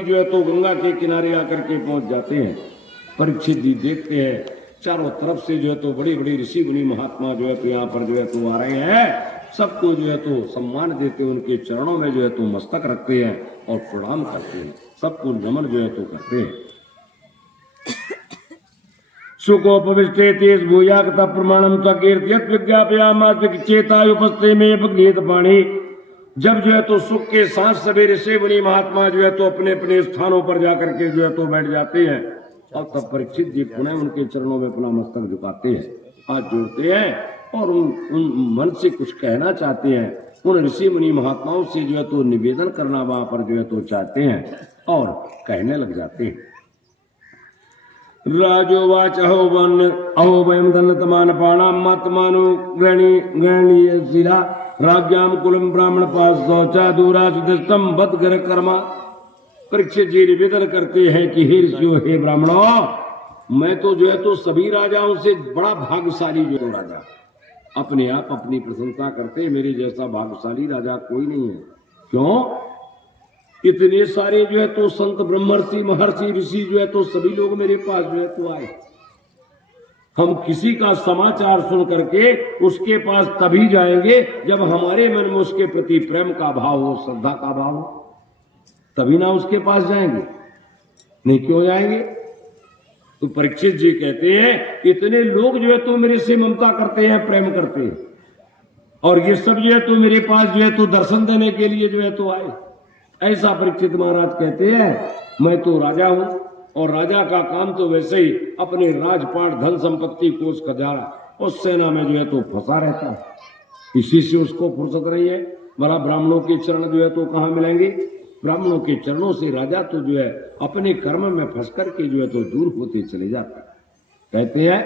जो है तो गंगा के किनारे आकर के पहुंच जाते हैं। परीक्षित जी देखते हैं चारों तरफ से जो है तो बड़ी बड़ी ऋषि मुनि महात्मा जो है तो यहाँ पर जो है तो आ रहे हैं। सबको जो है तो सम्मान देते हैं, उनके चरणों में जो है तो मस्तक रखते हैं और प्रणाम करते हैं, सबको नमन जो है तो करते हैं। सुखोपविष्टे तेज भूया कथा प्रमाणम कीर्तियत विज्ञापयामास चेतायुपस्थे में भगनीत पाणी। जब जो है तो सुख के साथ सवेरे से मुनि महात्मा जो है तो अपने अपने स्थानों पर जाकर के जो है तो बैठ जाते हैं और तब परीक्षित जी पुनः उनके चरणों में अपना मस्तक झुकाते हैं, हाथ जोड़ते हैं और उन मन से कुछ कहना चाहते हैं। उन ऋषि मुनि महात्माओं से जो है तो निवेदन करना वहां पर जो है तो चाहते हैं और कहने लग जाते हैं। राजोवाच अहो वन अहो वयम धन्यतमान पाणाम मात्मानु गृहणीय शिला राज्ञाम कुलम ब्राह्मण पास शौचा दूरा सुदिष्टम बद घर कर्मा। परीक्षित जी निवेदन करते हैं कि हे ऋषियों, हे ब्राह्मणों, मैं तो जो है तो सभी राजाओं से बड़ा भाग्यशाली जो राजा, अपने आप अपनी प्रशंसा करते हैं, मेरे जैसा भाग्यशाली राजा कोई नहीं है। क्यों? इतने सारे जो है तो संत ब्रह्मर्षि महर्षि ऋषि जो है तो सभी लोग मेरे पास जो है तो आए। हम किसी का समाचार सुन करके उसके पास तभी जाएंगे जब हमारे मन में उसके प्रति प्रेम का भाव हो, श्रद्धा का भाव हो, तभी ना उसके पास जाएंगे, नहीं क्यों जाएंगे? तो परीक्षित जी कहते हैं इतने लोग जो है तो मेरे से ममता करते हैं, प्रेम करते हैं, और ये सब जो है तो मेरे पास जो है तो दर्शन देने के लिए जो है तो आए। ऐसा परीक्षित महाराज कहते हैं मैं तो राजा हूं और राजा का काम तो वैसे ही अपने राजपाट धन संपत्ति कोष खजाना और सेना में जो है तो फंसा रहता है, इसी से उसको फुर्सत नहीं है। बड़ा ब्राह्मणों के चरण जो है तो कहाँ मिलेंगे? ब्राह्मणों के चरणों से राजा तो जो है अपने कर्म में फंस करके जो है तो दूर होते चले जाते। कहते हैं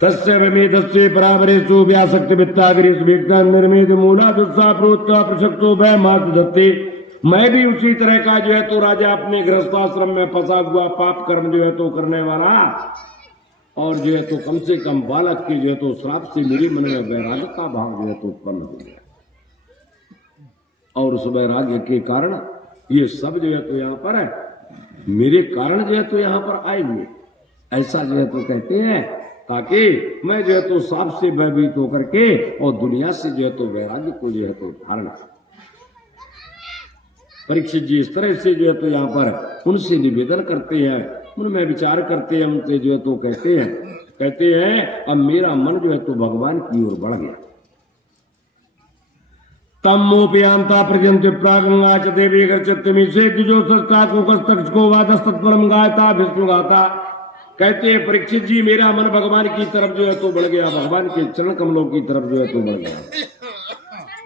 तस्य विमेधस्य परावरेषु व्यासक्त वित्ताग्रेषु विज्ञान निर्मित मूला दुस्सा प्रोत्का प्रशक्तो भय मातु दत्ते। मैं भी उसी तरह का जो है तो राजा अपने गृहस्थाश्रम में फंसा हुआ पाप कर्म जो है तो करने वाला, और जो है तो कम से कम बालक के जो है तो श्राप से मेरे मन में वैराग्य का भाव जो है तो उत्पन्न हो गया, और उस वैराग्य के कारण ये सब जो है तो यहाँ पर है, मेरे कारण जो है तो यहाँ पर आएंगे, ऐसा जो है तो कहते हैं, ताकि मैं जो है तो सांप से भयभीत होकर के और दुनिया से जो है तो वैराग्य को जो है तो धारण। परीक्षित जी इस तरह से जो है तो यहाँ पर उनसे निवेदन करते हैं, उनमें विचार करते हैं, उनसे जो है तो कहते हैं अब मेरा मन जो है तो भगवान की ओर बढ़ गया। तमोपयांता पर्यंत प्रागंगा च देवी गच्छति से जो सस्ता को वादस्तत्परम गायता विष्णु गाता। कहते हैं परीक्षित जी मेरा मन भगवान की तरफ जो है तो बढ़ गया, भगवान के चरण कमलों की तरफ जो है तो बढ़ गया।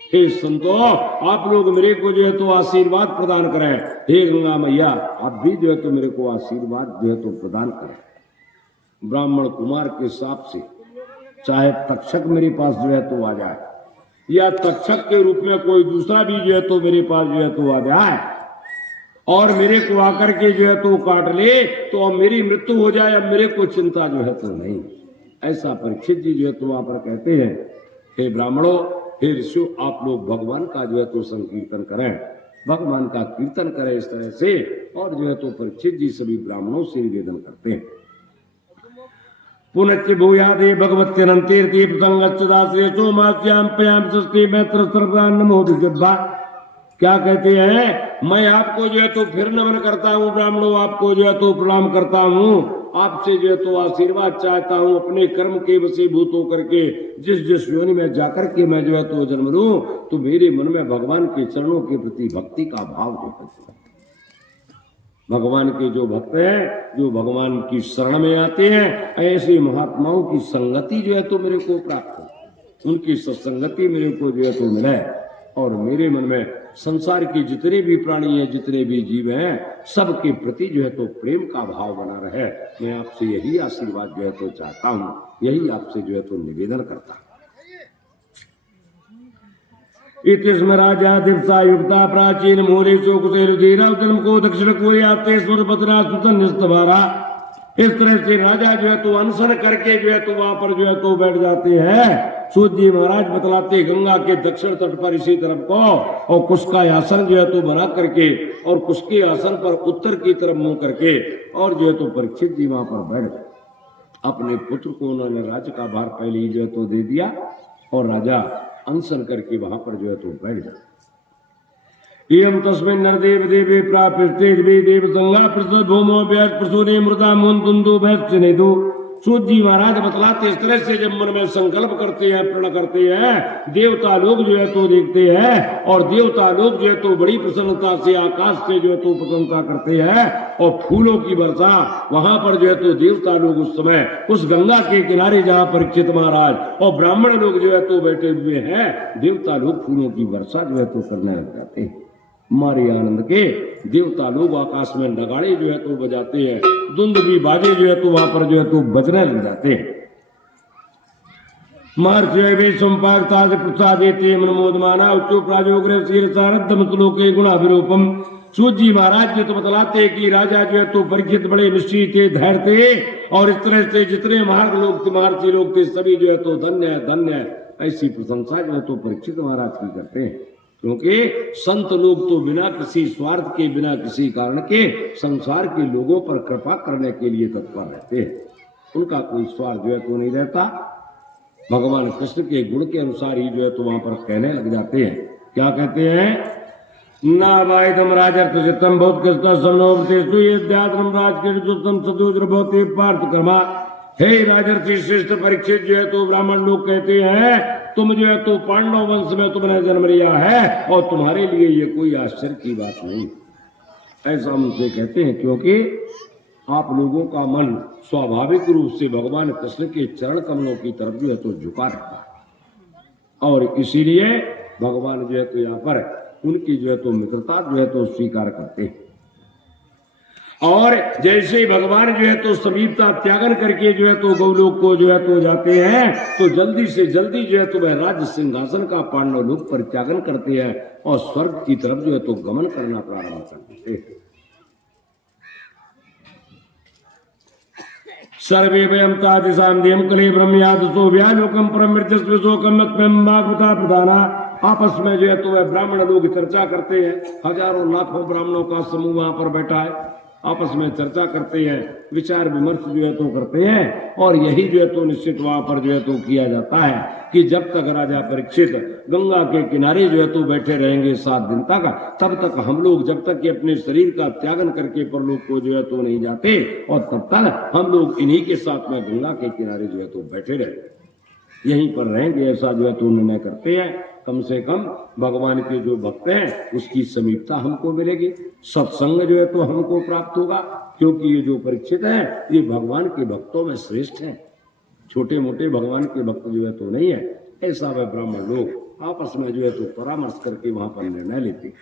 हे संतो, आप लोग मेरे को जो है तो आशीर्वाद प्रदान करें। हे गंगा मैया, आप भी जो है तो मेरे को आशीर्वाद जो है तो प्रदान करें। ब्राह्मण कुमार के साप से चाहे तक्षक मेरे पास जो है तो आ जाए, या तक्षक के रूप में कोई दूसरा भी जो है तो मेरे पास जो है तो आ जाए और मेरे को आकर के जो है तो काट ले, तो अब मेरी मृत्यु हो जाए, अब मेरे को चिंता जो है तो नहीं। ऐसा परीक्षित जी जो है तो वहां पर कहते हैं हे ब्राह्मणों, हे ऋषियों, आप लोग भगवान का जो है तो संकीर्तन करें, भगवान का कीर्तन करें इस तरह से। और जो है तो परीक्षित जी सभी ब्राह्मणों से निवेदन करते हैं। पुनच्च भूयादे भगवत्यनंतीर्ति प्रसंगच्चदाश्रेषो मास्याम पयाम सस्ते मैत्र सर्वनमो विजब्बा। क्या कहते हैं, मैं आपको जो है तो फिर नमन करता हूँ ब्राह्मणों, आपको जो है तो प्रणाम करता हूँ, आपसे जो है तो आशीर्वाद चाहता हूँ, अपने कर्म के वशीभूत होकर के जिस जिस योनि में जाकर के मैं जो है तो जन्म लूं, तो मेरे मन में भगवान के चरणों के प्रति भक्ति का भाव जो है, भगवान के जो भक्त हैं, जो भगवान की शरण में आते हैं, ऐसे महात्माओं की संगति जो है तो मेरे को प्राप्त हो, उनकी सत्संगति मेरे को जो है तो मिले, और मेरे मन में संसार के जितने भी प्राणी हैं, जितने भी जीव हैं, सबके प्रति जो है तो प्रेम का भाव बना रहे। मैं आपसे यही आशीर्वाद जो है तो चाहता हूँ, यही आपसे जो है तो निवेदन करता हूँ। इतिस्म राजा दिवसा युक्ता प्राचीन मोरे चौकुशेरुधीरा जन्म को दक्षिण को आते स्वर्पतना सुतन निस्तवारा। इस तरह से राजा जो है तो अनशन करके जो है तो वहां पर जो है तो बैठ जाते हैं। सूत जी महाराज बतलाते गंगा के दक्षिण तट पर इसी तरफ को और कुश का आसन जो है तो बना करके और कुश के आसन पर उत्तर की तरफ मुंह करके और जो है तो परीक्षित जी वहां पर बैठ गए। अपने पुत्र को उन्होंने राज्य का भार पहले ही जो है तो दे दिया और राजा अनशन करके वहां पर जो है तो बैठ गए। एवं तस्मिन् नरदेव देवे प्राप्ते देव संगा प्रसद भूमो व्यास प्रसूने मृदा मोन तुंदो भैंस निधु। सूत जी महाराज बतलाते इस तरह से जब मन में संकल्प करते हैं प्रण करते हैं देवता लोग जो है तो देखते हैं और देवता लोग जो है तो बड़ी प्रसन्नता से आकाश से जो है तो प्रसन्नता करते हैं और फूलों की वर्षा वहां पर जो है तो देवता लोग उस समय उस गंगा के किनारे जहां परीक्षित महाराज और ब्राह्मण लोग जो है तो बैठे हुए हैं देवता लोग फूलों की वर्षा जो है तो करने लग जाते हैं। मारे आनंद के देवता लोग आकाश में नगाड़े जो है तो बजाते हैं, धुंध भी बाजे जो है तो वहां पर जो है तो बजने लग जाते हैं। सूत जी महाराज जी तो बतलाते कि राजा जो है तो परीक्षित बड़े निश्चित थे, धैर्य थे और इस तरह से जितने महारथी लोग थे सभी जो है तो धन्य धन्य ऐसी प्रशंसा जो है तो परीक्षित महाराज की करते हैं। क्योंकि संत लोग तो बिना किसी स्वार्थ के बिना किसी कारण के संसार के लोगों पर कृपा करने के लिए तत्पर रहते हैं, उनका कोई स्वार्थ जो है तो नहीं रहता। भगवान कृष्ण के गुण के अनुसार ही जो है तो वहां पर कहने लग जाते हैं। क्या कहते हैं? ना वायदम राजा चित्तम बहुत कृष्ण सन्नोपतेषु यद्यात्रम राजकीर्तुतम सदोद्र भवते पार्थ कर्मा। हे राजर्षि श्रेष्ठ परीक्षित जो है तो ब्राह्मण लोग कहते हैं तुम जो है तो पांडव वंश में तुमने जन्म लिया है और तुम्हारे लिए ये कोई आश्चर्य की बात नहीं। ऐसा उनसे कहते हैं क्योंकि आप लोगों का मन स्वाभाविक रूप से भगवान कृष्ण के चरण कमलों की तरफ जो है तो झुका रहता है और इसीलिए भगवान जो है तो यहाँ पर उनकी जो है तो मित्रता जो है तो स्वीकार करते हैं। और जैसे ही भगवान जो है तो समीपता त्यागन करके जो है तो गौलोक को जो है तो जाते हैं तो जल्दी से जल्दी जो है तो वह राज्य सिंहासन का पांडव लोक पर त्यागन करते हैं और स्वर्ग की तरफ जो है तो गमन करना प्रारंभ करते हैं। सर्वे वयम तादिशाम देम कले ब्रह्मयादसो व्यालोकम परमृत्यस्वशोकम प्रधाना। आपस में जो है तो वह ब्राह्मण लोग चर्चा करते हैं, हजारों लाखों ब्राह्मणों का समूह वहां पर बैठा है, आपस में चर्चा करते हैं, विचार विमर्श जो है तो करते हैं और यही जो है तो निश्चित वहां पर जो है तो किया जाता है कि जब तक राजा परीक्षित गंगा के किनारे जो है तो बैठे रहेंगे 7 दिन तक, तब तक हम लोग जब तक कि अपने शरीर का त्यागन करके परलोक को जो है तो नहीं जाते और तब तक हम लोग इन्हीं के साथ में गंगा के किनारे जो है तो बैठे रहेंगे, यहीं पर रहेंगे, ऐसा जो है तो निर्णय करते हैं। कम से कम भगवान के जो भक्त हैं उसकी समीपता हमको मिलेगी, सत्संग जो है तो हमको प्राप्त होगा, क्योंकि ये जो परीक्षित हैं ये भगवान के भक्तों में श्रेष्ठ हैं, छोटे मोटे भगवान के भक्त जो है तो नहीं है। ऐसा वह ब्राह्मण लोग आपस में जो है तो परामर्श करके वहां पर निर्णय लेते हैं।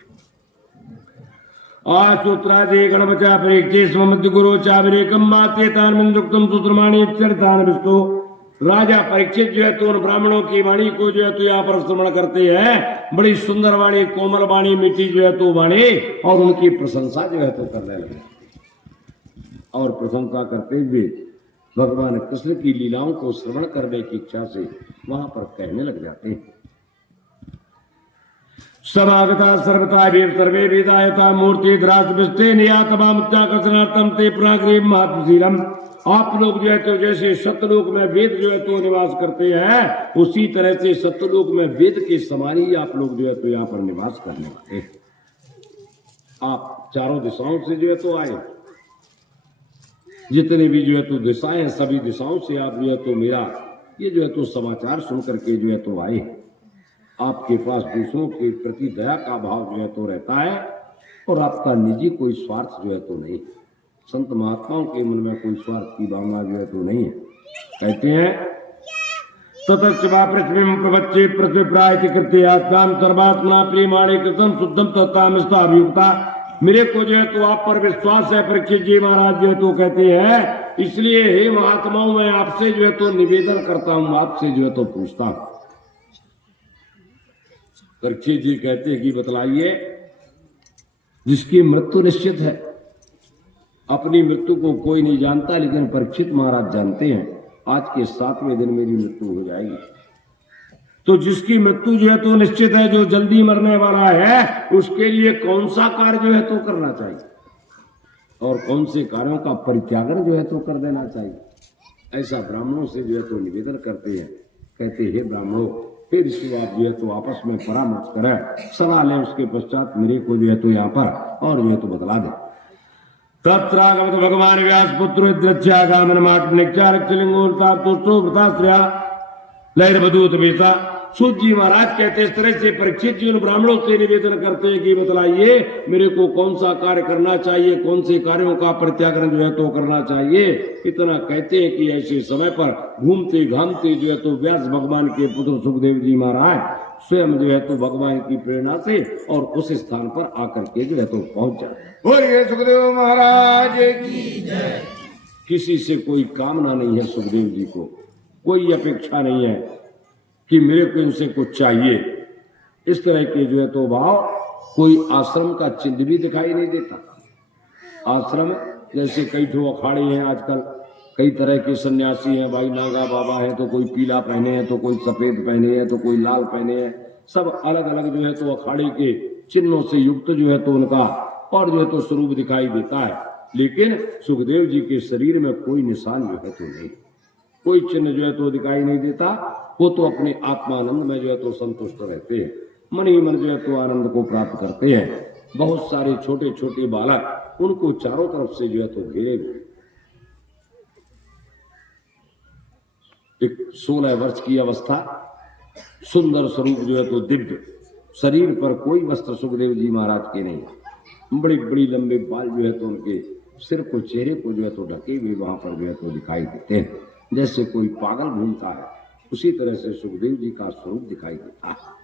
आसूत्रादे गणपचा परीक्षे स्वमध्य गुरु चाविरेकम माते तान मंजुक्तम सूत्रमाणी चरितान विष्णु। राजा परीक्षित जो है तो उन ब्राह्मणों की वाणी को जो है तो यहाँ पर श्रवण करते हैं, बड़ी सुंदर वाणी, कोमल वाणी, मीठी जो है तो वाणी, और उनकी प्रशंसा जो है तो करने लगे और प्रशंसा करते हुए भगवान कृष्ण की लीलाओं को श्रवण करने की इच्छा से वहां पर कहने लग जाते हैं। समागता सर्वता सर्वे वेदायता मूर्ति धरास्ते नियातमात्याकर्षणार्थम ते प्राग्रेम महापुशीलम। आप लोग जो है तो जैसे सत्यलोक में वेद जो है तो निवास करते हैं उसी तरह से सत्यलोक में वेद के समान ही आप लोग जो है तो यहाँ पर निवास करने वाले। आप चारों दिशाओं से जो है तो आए, जितने भी जो है तो दिशाएं सभी दिशाओं से आप जो है तो मेरा ये जो है तो समाचार सुन करके जो है तो आए। आपके पास दूसरों के प्रति दया का भाव जो है तो रहता है और आपका निजी कोई स्वार्थ जो है तो नहीं। संत महात्माओं के मन में कोई स्वार्थ की भावना जो है तो नहीं है। कहते हैं ततच्चवा पृथ्वी प्रवच्चे पृथ्वी प्रायति कृत्य आत्माम सर्वात्मना प्रेमाणे कृतम शुद्धम तत्तामिष्टाभियुक्ता। मेरे को जो है तो आप पर विश्वास है परीक्षित जी महाराज जो है तो कहते हैं, इसलिए हे महात्माओं मैं आपसे जो है तो निवेदन करता हूं, आपसे जो है तो पूछता हूं। परीक्षित जी कहते हैं कि बतलाइए, जिसकी मृत्यु निश्चित है, अपनी मृत्यु को कोई नहीं जानता लेकिन परीक्षित महाराज जानते हैं आज के 7वें दिन मेरी मृत्यु हो जाएगी तो जिसकी मृत्यु जो है तो निश्चित है, जो जल्दी मरने वाला है, उसके लिए कौन सा कार्य जो है तो करना चाहिए और कौन से कार्यों का परित्यागन जो है तो कर देना चाहिए, ऐसा ब्राह्मणों से जो है तो निवेदन करते हैं। कहते हैं ब्राह्मणों, फिर इसको आप जो है तो आपस में परामर्श करें, सलाह लें, उसके पश्चात मेरे को जो है तो यहाँ पर और जो है तो बतला दे। तत्रागमत भगवान व्यास पुत्र द्रच्यागामन माट निचारलिंगोलता तो वृताश्रया लहर बधूत बेसा। सूत जी महाराज कहते इस तरह से परीक्षित जी उन ब्राह्मणों से निवेदन करते हैं कि बतलाइए मेरे को कौन सा कार्य करना चाहिए, कौन से कार्यों का परित्यागन जो है तो करना चाहिए। इतना कहते हैं कि ऐसे समय पर घूमते घामते जो है तो व्यास भगवान के पुत्र सुखदेव जी महाराज स्वयं जो है तो भगवान की प्रेरणा से और उस स्थान पर आकर के जो है तो पहुंच जाते। बोलिए सुखदेव महाराज की जय। किसी से कोई कामना नहीं है सुखदेव जी को, कोई अपेक्षा नहीं है कि मेरे को इनसे कुछ चाहिए, इस तरह के जो है तो भाव। कोई आश्रम का चिन्ह भी दिखाई नहीं देता। आश्रम जैसे कई ठो अखाड़े हैं आजकल, कई तरह के सन्यासी हैं, भाई नागा बाबा है तो कोई पीला पहने हैं तो कोई सफेद पहने हैं तो कोई लाल पहने हैं, सब अलग अलग जो है तो अखाड़े के चिन्हों से युक्त जो है तो उनका और जो है तो स्वरूप दिखाई देता है। लेकिन सुखदेव जी के शरीर में कोई निशान जो है तो नहीं, कोई चिन्ह जो है तो दिखाई नहीं देता। वो तो अपने आत्मानंद में जो है तो संतुष्ट रहते हैं, मन ही मन जो है तो आनंद को प्राप्त करते हैं। बहुत सारे छोटे छोटे बालक उनको चारों तरफ से जो है तो घेरे हुए। एक 16 वर्ष की अवस्था, सुंदर स्वरूप जो है तो दिव्य, शरीर पर कोई वस्त्र सुखदेव जी महाराज के नहीं, बड़ी बड़ी लंबे बाल जो है तो उनके सिर को, चेहरे को जो है तो ढके हुए वहां पर जो है तो दिखाई देते हैं। जैसे कोई पागल घूमता है उसी तरह से सुखदेव जी का स्वरूप दिखाई देता है।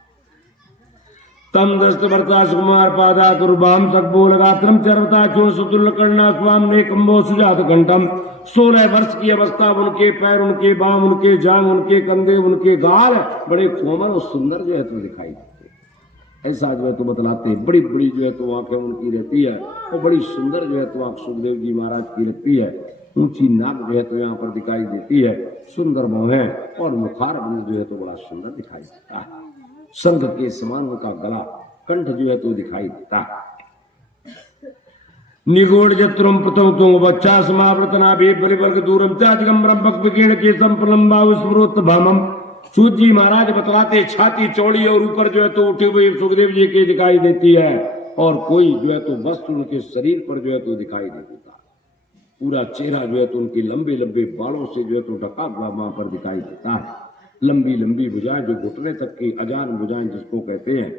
तम दस्त वर्ता सुकुमार पादा तुर्बाम सकबोल गात्रम चरवता चूर्ण सुतुल्य कर्णा स्वाम ने कंबो सुजात घंटम। 16 वर्ष की अवस्था, उनके पैर, उनके बाम, उनके जांग, उनके कंधे, उनके गाल बड़े कोमल और सुंदर जो है तो दिखाई देते। ऐसा जो है तो बतलाते। बड़ी बड़ी जो है तो आंखें उनकी रहती है और बड़ी सुंदर जो है तो आंख सुखदेव जी महाराज की रहती है। ऊंची नाक जो है तो यहाँ पर दिखाई देती है, सुंदर भौहें और मुखार जो है तो बड़ा सुंदर दिखाई देता है। संघ के समान उनका गला, कंठ जो है तो दिखाई देता है। निगोड़ जत्रुम प्रथम तुंग बच्चा समावृतना भी बलिवर्ग दूरम त्यादिगम ब्रह्मक विकीर्ण के संप्रलंबा स्मृत भामम। सूत जी महाराज बतलाते छाती चौड़ी और ऊपर जो है तो उठी हुई सुखदेव जी की दिखाई देती है और कोई जो है तो वस्त्र उनके शरीर पर जो है तो दिखाई नहीं देता। पूरा चेहरा जो है तो उनके लंबे लंबे बालों से जो है तो ढका हुआ वहां पर दिखाई देता है। लंबी लंबी भुजाएं जो घुटने तक की अजान भुजाएं जिसको कहते हैं,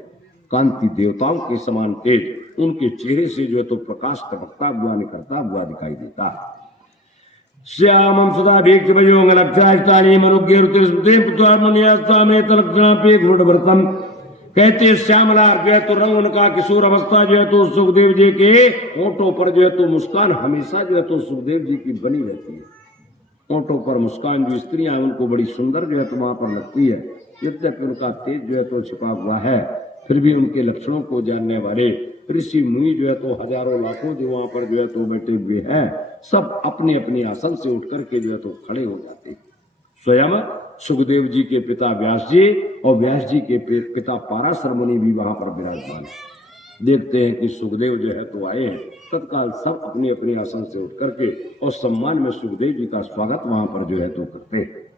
कांति देवताओं के समान तेज उनके चेहरे से जो है तो प्रकाश टपकता हुआ निकलता हुआ दिखाई देता है। श्यामम सदा भीक्ष भयोंग लक्षाष्टानी मनुज्ञ रुतिस्मृति पुत्रार्मनियास्ता में तलक्षणा पे घृढ़व्रतम। कहते श्यामलार जो है तो रंग उनका किशोर अवस्था जो है तो सुखदेव जी के होठों पर जो है तो मुस्कान हमेशा जो है तो सुखदेव जी की बनी रहती है। होठों पर मुस्कान, जो स्त्रियां उनको बड़ी सुंदर जो है तो वहां पर लगती है। यद्यपि उनका तेज जो है तो छिपा हुआ है, फिर भी उनके लक्षणों को जानने वाले ऋषि मुनि जो है तो हजारों लाखों जो वहां पर जो है तो बैठे हुए हैं, सब अपने अपने आसन से उठ करके जो है तो खड़े हो जाते हैं। स्वयं सुखदेव जी के पिता व्यास जी और व्यास जी के पिता पाराशर मुनि भी वहां पर विराजमान है। देखते हैं कि सुखदेव जो है तो आए हैं, तत्काल सब अपने अपने आसन से उठ करके और सम्मान में सुखदेव जी का स्वागत वहां पर जो है तो करते हैं।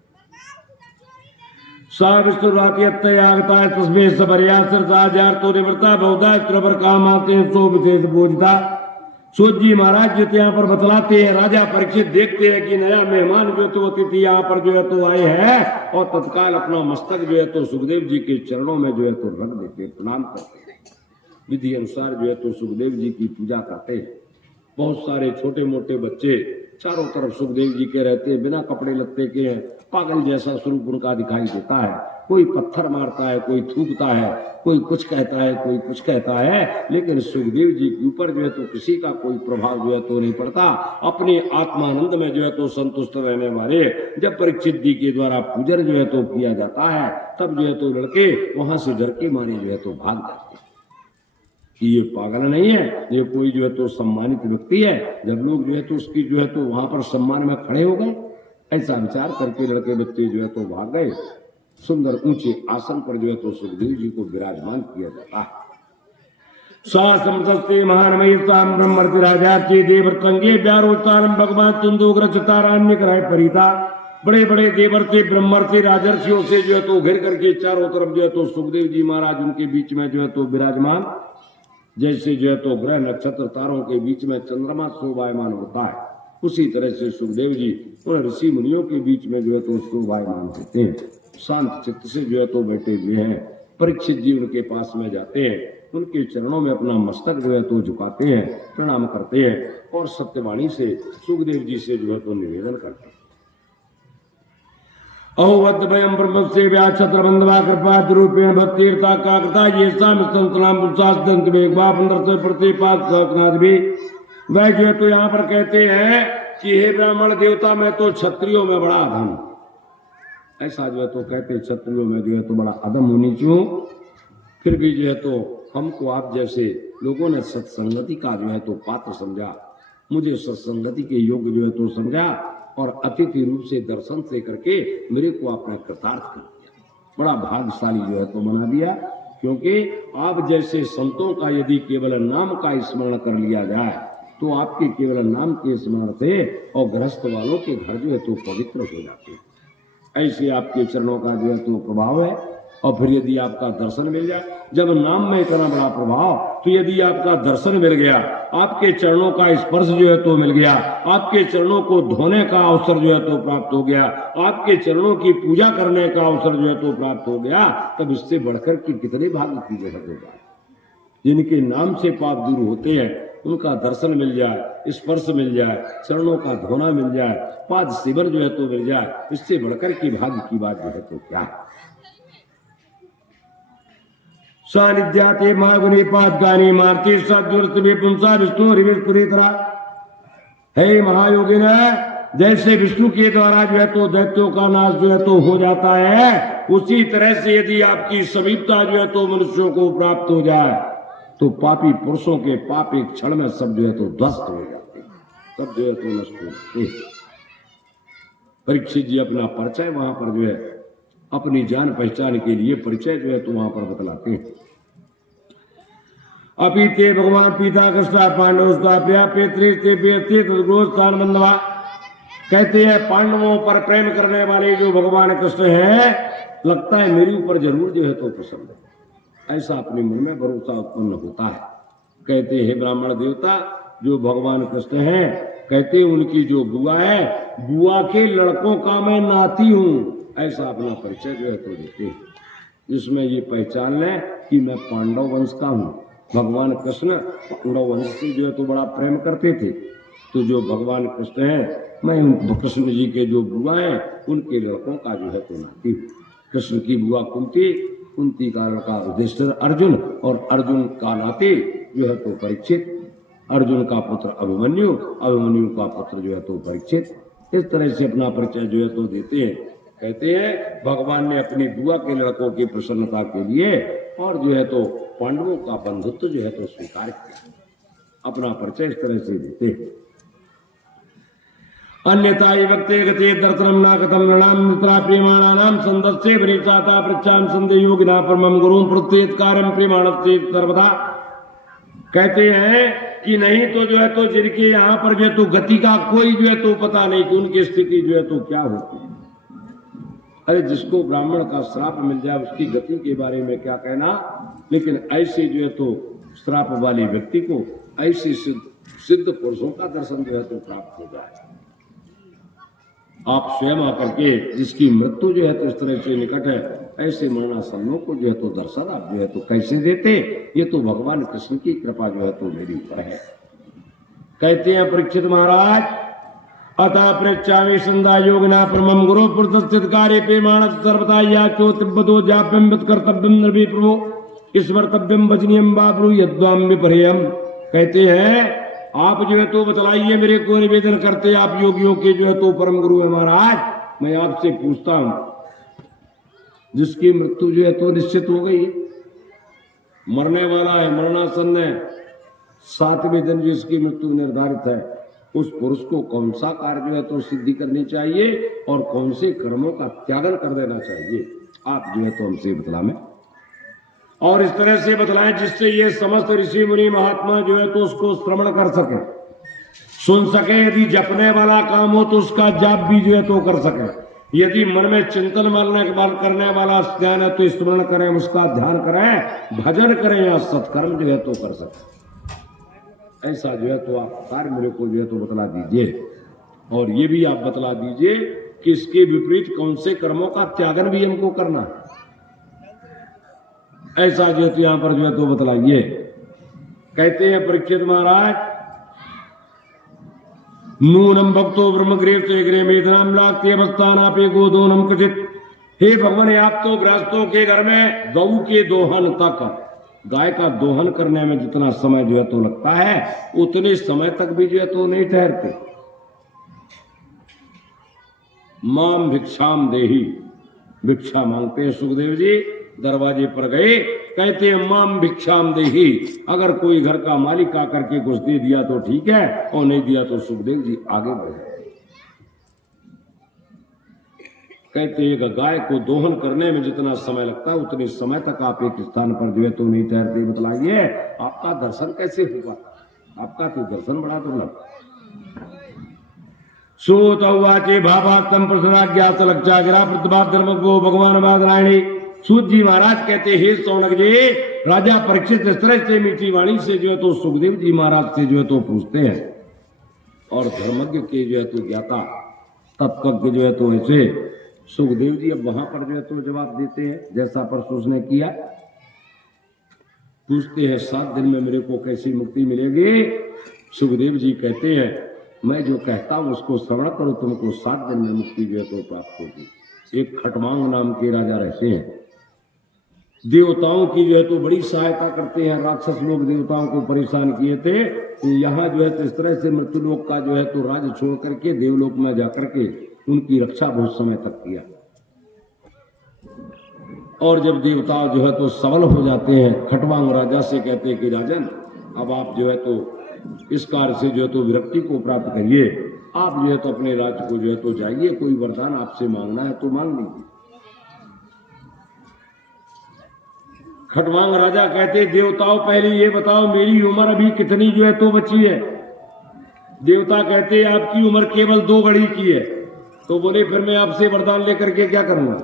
सा विष्णुरागता तस्में सबरिया सरदार तो निवृत्ता बहुधा त्रवर काम आते सो विशेष बोझता। सूत जी महाराज जी यहाँ पर बतलाते हैं, राजा परीक्षित देखते हैं कि नया मेहमान जो तो अतिथि यहाँ पर जो है तो आए हैं और तत्काल अपना मस्तक जो है तो सुखदेव जी के चरणों में जो है तो रख देते, प्रणाम करते हैं। विधि अनुसार जो है तो सुखदेव जी की पूजा करते हैं। बहुत सारे छोटे मोटे बच्चे चारों तरफ सुखदेव जी के रहते हैं, बिना कपड़े लत्ते के हैं, पागल जैसा स्वरूप उनका दिखाई देता है। कोई पत्थर मारता है, कोई थूकता है, कोई कुछ कहता है, कोई कुछ कहता है, लेकिन सुखदेव जी के ऊपर जो है तो किसी का कोई प्रभाव जो है तो नहीं पड़ता। अपने आत्मानंद में जो है तो संतुष्ट रहने वाले जब परीक्षित जी के द्वारा पूजन जो है तो किया जाता है, तब जो है तो लड़के वहां से डर के मारे जो है तो भाग जाते हैं कि ये पागल नहीं है, ये कोई जो है तो सम्मानित व्यक्ति है। जब लोग जो है तो उसकी जो है तो वहां पर सम्मान में खड़े हो गए, ऐसा विचार करके लड़के बच्चे जो है तो भाग गए। सुंदर ऊंचे आसन पर जो है तो सुखदेव जी को विराजमान किया जाता है। समस्ते महानमयी ब्रह्मर्ति राजा चे देवतंगे प्यारोत्तारम भगवान तुंदोग्र चितारान्य कराए परिता। बड़े बड़े देवर्षि ब्रह्मर्षि राजर्षियों से जो है तो घिर करके चारों तरफ जो है तो सुखदेव जी महाराज उनके बीच में जो है तो विराजमान, जैसे जो है तो ग्रह नक्षत्र तारों के बीच में चंद्रमा शोभायमान होता है, उसी तरह से सुखदेव जी उन ऋषि मुनियों के बीच में जो है तो शोभायमान होते हैं। शांत चित्त से जो है तो बैठे हुए हैं। परीक्षित जी उनके पास में जाते हैं, उनके चरणों में अपना मस्तक जो है तो झुकाते हैं, प्रणाम करते हैं और सत्यवाणी से सुखदेव जी से जो है तो निवेदन करते हैं। अहोवद्भयं ब्रह्मस्य व्याक्षत्र बंधवा कृपा रूपेण भक्तिर्ता का कृता ये संतनाम पुरुषास्तंत वेगवा पंद्रह से प्रतिपाद सहस्रनाथ भी। वह जो है तो यहाँ पर कहते हैं कि हे ब्राह्मण देवता, मैं तो क्षत्रियों में बड़ा अधम, ऐसा जो है तो कहते क्षत्रियों में जो है तो बड़ा अधम होनी चाहिए। फिर भी जो है तो हमको आप जैसे लोगों ने सत्संगति का जो है तो पात्र समझा, मुझे सत्संगति के योग्य जो है तो समझा और अतिथि रूप से दर्शन से करके मेरे को आपने कृतार्थ कर दिया, बड़ा भाग्यशाली जो है तो बना दिया। क्योंकि आप जैसे संतों का यदि केवल नाम का स्मरण कर लिया जाए तो आपके केवल नाम के स्मरण से और गृहस्थ वालों के घर जो है तो पवित्र हो जाते हैं। ऐसे आपके चरणों का जो है तो प्रभाव है। और फिर यदि आपका दर्शन मिल जाए, जब नाम में इतना बड़ा प्रभाव, तो यदि आपका दर्शन मिल गया, आपके चरणों का स्पर्श जो है तो मिल गया, आपके चरणों को धोने का अवसर जो है तो प्राप्त हो गया, आपके चरणों की पूजा करने का अवसर जो है तो प्राप्त हो गया, तब इससे बढ़कर की कितने भाग्य की जगह होगा। जिनके नाम से पाप दूर होते हैं उनका दर्शन मिल जाए, स्पर्श मिल जाए, चरणों का धोना मिल जाए, पाद शिवर जो है तो मिल जाए, इससे बढ़कर की भाग्य की बात जो है तो क्या है। सानिध्याते मागुनी पादगानी मारती सद्दुर्त विपुंसा विष्णु रिविस्पुरितरा। हे महायोगिन, जैसे विष्णु के द्वारा जो है तो दैत्यों का नाश जो है तो हो जाता है, उसी तरह से यदि आपकी समीपता जो है तो मनुष्यों को प्राप्त हो जाए तो पापी पुरुषों के पाप एक क्षण में सब जो है तो ध्वस्त हो जाते हैं, सब जो है तो नष्ट हो जाते हैं। परीक्षित जी अपना परिचय वहां पर जो है अपनी जान पहचान के लिए परिचय जो है तो वहां पर बतलाते हैं। अपीते भगवान पिता कृष्णा पांडव बंधवा। कहते हैं पांडवों पर प्रेम करने वाले जो भगवान कृष्ण हैं, लगता है मेरे ऊपर जरूर जो है तो प्रसन्न है, ऐसा अपने मन में भरोसा उत्पन्न होता है। कहते हैं ब्राह्मण देवता जो भगवान कृष्ण हैं, कहते उनकी जो बुआ है, बुआ के लड़कों का मैं नाती हूं, ऐसा अपना परिचय जो है तो देते हैं, जिसमें ये पहचान लें कि मैं पांडव वंश का हूं। भगवान कृष्ण पांडव वंश से जो है तो बड़ा प्रेम करते थे, तो जो भगवान कृष्ण हैं, मैं उन कृष्ण जी के जो बुआ हैं उनके लड़कों का जो है तो नाती हूँ। कृष्ण की बुआ कुंती, कुंती का लड़का युधिष्ठिर अर्जुन, और अर्जुन का नाते जो है तो परीक्षित, अर्जुन का पुत्र अभिमन्यु, अभिमन्यु का पुत्र जो है तो परीक्षित। इस तरह से अपना परिचय जो है तो देते हैं। कहते हैं भगवान ने अपनी बुआ के लड़कों की प्रसन्नता के लिए और जो है तो पांडवों का बंधुत्व जो है तो स्वीकार किया, अपना परिचय इस तरह से देते हैं। अन्यथा वक्ते गते दर्शनम नागतम नृणाम मित्रा प्रेमाणानाम संदस्ये वरिष्ठाता पृच्छाम संदेयोगिना परमं गुरुं प्रत्येत कार्यं प्रेमाणस्ते सर्वदा। कहते हैं कि नहीं तो जो है तो जिनके यहाँ पर जो है तो गति का कोई जो है तो पता नहीं कि उनकी स्थिति जो है तो क्या होती है। अरे जिसको ब्राह्मण का श्राप मिल जाए उसकी गति के बारे में क्या कहना, लेकिन ऐसे जो है तो श्राप वाले व्यक्ति को ऐसे सिद्ध पुरुषों का दर्शन जो है तो प्राप्त हो जाए। आप स्वयं आकर के जिसकी मृत्यु जो है तो इस तरह से निकट है, ऐसे मरणासन्नों को जो है तो दर्शन आप जो है तो कैसे देते, ये तो भगवान कृष्ण की कृपा जो है तो मेरी ऊपर है। कहते हैं परीक्षित महाराज, अतः पृच्छामि संदा योगिना परमं गुरु पुरस्थित कार्य पेमाण सर्वथा या चो तिब्बतो जाप्यम वित कर्तव्यम नृभी प्रभु स्मर्तव्यम वचनीयम बाबरू यद्वाम विपर्ययम। कहते हैं आप जो है तो बतलाइए, मेरे को निवेदन करते आप योगियों के जो है तो परम गुरु है महाराज। मैं आपसे पूछता हूं, जिसकी मृत्यु जो है तो निश्चित हो गई, मरने वाला है, मरणासन्न है, 7वें दिन जिसकी मृत्यु निर्धारित है, उस पुरुष को कौन सा कार्य जो है तो सिद्धि करनी चाहिए और कौन से कर्मों का त्यागन कर देना चाहिए। आप जो है तो हमसे बतला में, और इस तरह से बतलाएं जिससे ये समस्त ऋषि मुनि महात्मा जो है तो उसको श्रवण कर सके, सुन सके। यदि जपने वाला काम हो तो उसका जाप भी जो है तो कर सके। यदि मन में चिंतन करने वाला ध्यान है तो स्मरण करें, उसका ध्यान करें, भजन करें या सत्कर्म जो है तो कर सके। ऐसा जो है तो आप कार्य मेरे को जो है तो बतला दीजिए, और ये भी आप बतला दीजिए कि इसके विपरीत कौन से कर्मों का त्यागन भी हमको करना है। ऐसा जो है तो यहां पर जो है तो बतलाइए। कहते हैं परीक्षित महाराज, नूनम भक्तो ब्रह्मग्रेव से ग्रे मेधनाम लागते अवस्थान आपे गोदोनम कथित। हे भगवान, आप तो गृहस्थों के घर में गऊ के दोहन तक, गाय का दोहन करने में जितना समय जो है तो लगता है उतने समय तक भी जो है तो नहीं ठहरते। माम भिक्षाम देही, भिक्षा मांगते हैं सुखदेव जी, दरवाजे पर गए, कहते हैं माम भिक्षाम देही। अगर कोई घर का मालिक आकर के कुछ दे दिया तो ठीक है, और नहीं दिया तो सुखदेव जी आगे बढ़े। कहते हैं गाय को दोहन करने में जितना समय लगता है उतने समय तक आप एक स्थान पर जो है तो नहीं ठहरते। बतलाइए आपका दर्शन कैसे होगा? आपका तो दर्शन बड़ा दुर्लभ। सोतवाचे भावात्म प्रसन्नाज्ञा सलक्षा गिरा प्रतिभा धर्म को भगवान बादरायणी। सूत जी महाराज कहते हे सौनक जी, राजा परीक्षित इस तरह से मीठी वाणी से जो है तो सुखदेव जी महाराज से जो है तो पूछते हैं, और धर्मज्ञ के जो है तो ज्ञाता तत्वज्ञ जो है तो ऐसे सुखदेव जी अब वहां पर जो है तो जवाब देते हैं जैसा परसों उसने किया। पूछते हैं 7 दिन में मेरे को कैसी मुक्ति मिलेगी? सुखदेव जी कहते हैं मैं जो कहता हूं उसको श्रवण करो, तुमको 7 दिन में मुक्ति जो है तो प्राप्त होगी। एक खटवांग नाम के राजा रहते हैं, देवताओं की जो है तो बड़ी सहायता करते हैं। राक्षस लोग देवताओं को परेशान किए थे, यहाँ जो है तो इस तरह से मृत्युलोक का जो है तो राज्य छोड़ करके देवलोक में जाकर के उनकी रक्षा बहुत समय तक किया। और जब देवता जो है तो सबल हो जाते हैं, खटवांग राजा से कहते हैं कि राजन अब आप जो है तो इस कार्य से जो है तो विरक्ति को प्राप्त करिए, आप जो है तो अपने राज्य को जो है तो जाइए, कोई वरदान आपसे मांगना है तो मांग लीजिए। खटवांग राजा कहते देवताओं पहले ये बताओ मेरी उम्र अभी कितनी जो है तो बची है? देवता कहते आपकी उम्र केवल 2 घड़ी की है। तो बोले फिर मैं आपसे वरदान लेकर के क्या करूंगा?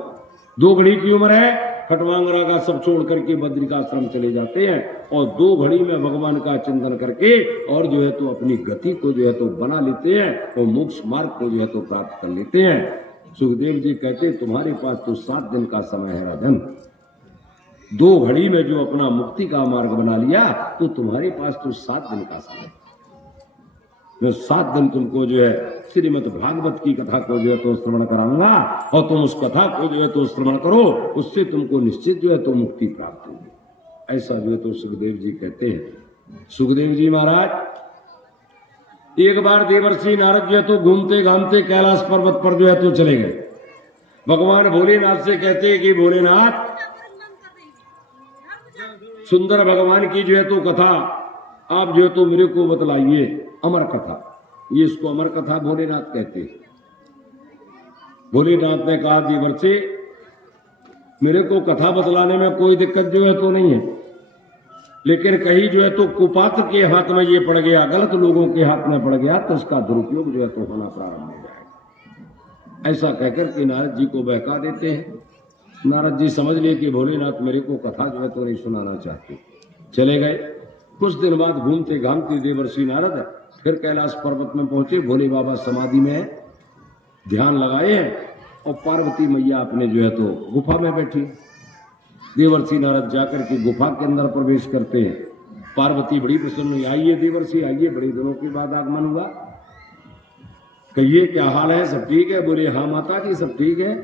2 घड़ी की उम्र है। खटवांग राजा सब छोड़ करके बद्रिकाश्रम चले जाते हैं और 2 घड़ी में भगवान का चिंतन करके और जो है तो अपनी गति को जो है तो बना लेते हैं और मोक्ष मार्ग को जो है तो प्राप्त कर लेते हैं। सुखदेव जी कहते तुम्हारे पास तो 7 दिन का समय है राजन। 2 घड़ी में जो अपना मुक्ति का मार्ग बना लिया तो तुम्हारे पास तो 7 दिन का समय। मैं 7 दिन तुमको जो है श्रीमद् भागवत की कथा को जो है तो श्रवण कराऊंगा और तुम उस कथा को जो है तो श्रवण करो, उससे तुमको निश्चित जो है तो मुक्ति प्राप्त होगी। ऐसा जो है तो सुखदेव जी कहते हैं। सुखदेव जी महाराज एक बार देवर्षि नारद जो है तो घूमते घामते कैलाश पर्वत पर जो है तो चले गए। भगवान भोलेनाथ से कहते हैं कि भोलेनाथ सुंदर भगवान की जो है तो कथा आप जो है तो मेरे को बतलाइए, अमर कथा। ये इसको अमर कथा भोलेनाथ कहते हैं। भोलेनाथ ने कहा देवर्षि मेरे को कथा बतलाने में कोई दिक्कत जो है तो नहीं है, लेकिन कहीं जो है तो कुपात्र के हाथ में ये पड़ गया, गलत लोगों के हाथ में पड़ गया तो इसका दुरुपयोग जो है तो होना प्रारंभ हो जाएगा। ऐसा कहकर के नारद जी को बहका देते हैं। नारद जी समझ लिए कि भोलेनाथ मेरे को कथा जो है तो नहीं सुनाना चाहते, चले गए। कुछ दिन बाद घूमते घामते देवर्षि नारद फिर कैलाश पर्वत में पहुंचे। भोले बाबा समाधि में ध्यान लगाए हैं और पार्वती मैया अपने जो है तो गुफा में बैठी। देवर्षि नारद जाकर के गुफा के अंदर प्रवेश करते हैं। पार्वती बड़ी प्रसन्न हुई, आइए देवर्षि आइए, बड़े दिनों के बाद आगमन हुआ, कहिए क्या हाल है, सब ठीक है? बोले हाँ माता जी सब ठीक है।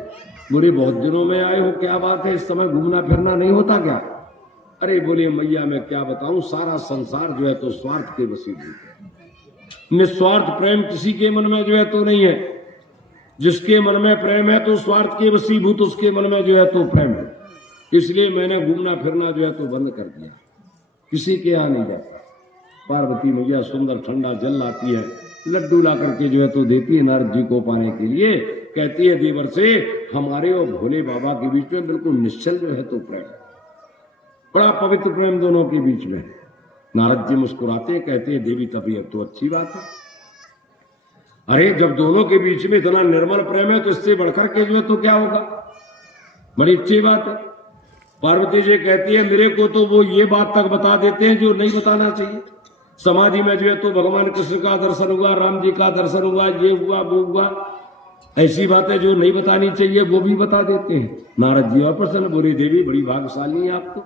बोले बहुत दिनों में आए हो, क्या बात है, इस समय घूमना फिरना नहीं होता क्या? अरे बोले मैया मैं क्या बताऊं, सारा संसार जो है तो स्वार्थ के वशीभूत है। निस्वार्थ प्रेम किसी के मन में जो है तो नहीं है। जिसके मन में प्रेम है तो स्वार्थ के वशीभूत उसके मन में जो है तो प्रेम है। इसलिए मैंने घूमना फिरना जो है तो बंद कर दिया, किसी के यहाँ नहीं जाता। पार्वती मैया सुंदर ठंडा जल लाती है, लड्डू ला करके जो है तो देती है नारद जी को पाने के लिए। कहती है देवर से, हमारे और भोले बाबा के बीच में बिल्कुल निश्चल जो है तो प्रेम, बड़ा पवित्र प्रेम दोनों के बीच में। नारद जी मुस्कुराते कहते हैं, देवी तभी अब तो अच्छी बात है। अरे जब दोनों के बीच में इतना निर्मल प्रेम है तो इससे बढ़कर के जो है तो क्या होगा, बड़ी अच्छी बात है। पार्वती जी कहती है, मेरे को तो वो ये बात तक बता देते हैं जो नहीं बताना चाहिए। समाधि में जो है तो भगवान कृष्ण का दर्शन हुआ, राम जी का दर्शन हुआ, ये हुआ वो हुआ, ऐसी बातें जो नहीं बतानी चाहिए वो भी बता देते हैं। नारद जी और प्रसन्न, बोले देवी बड़ी भाग्यशाली है आपको।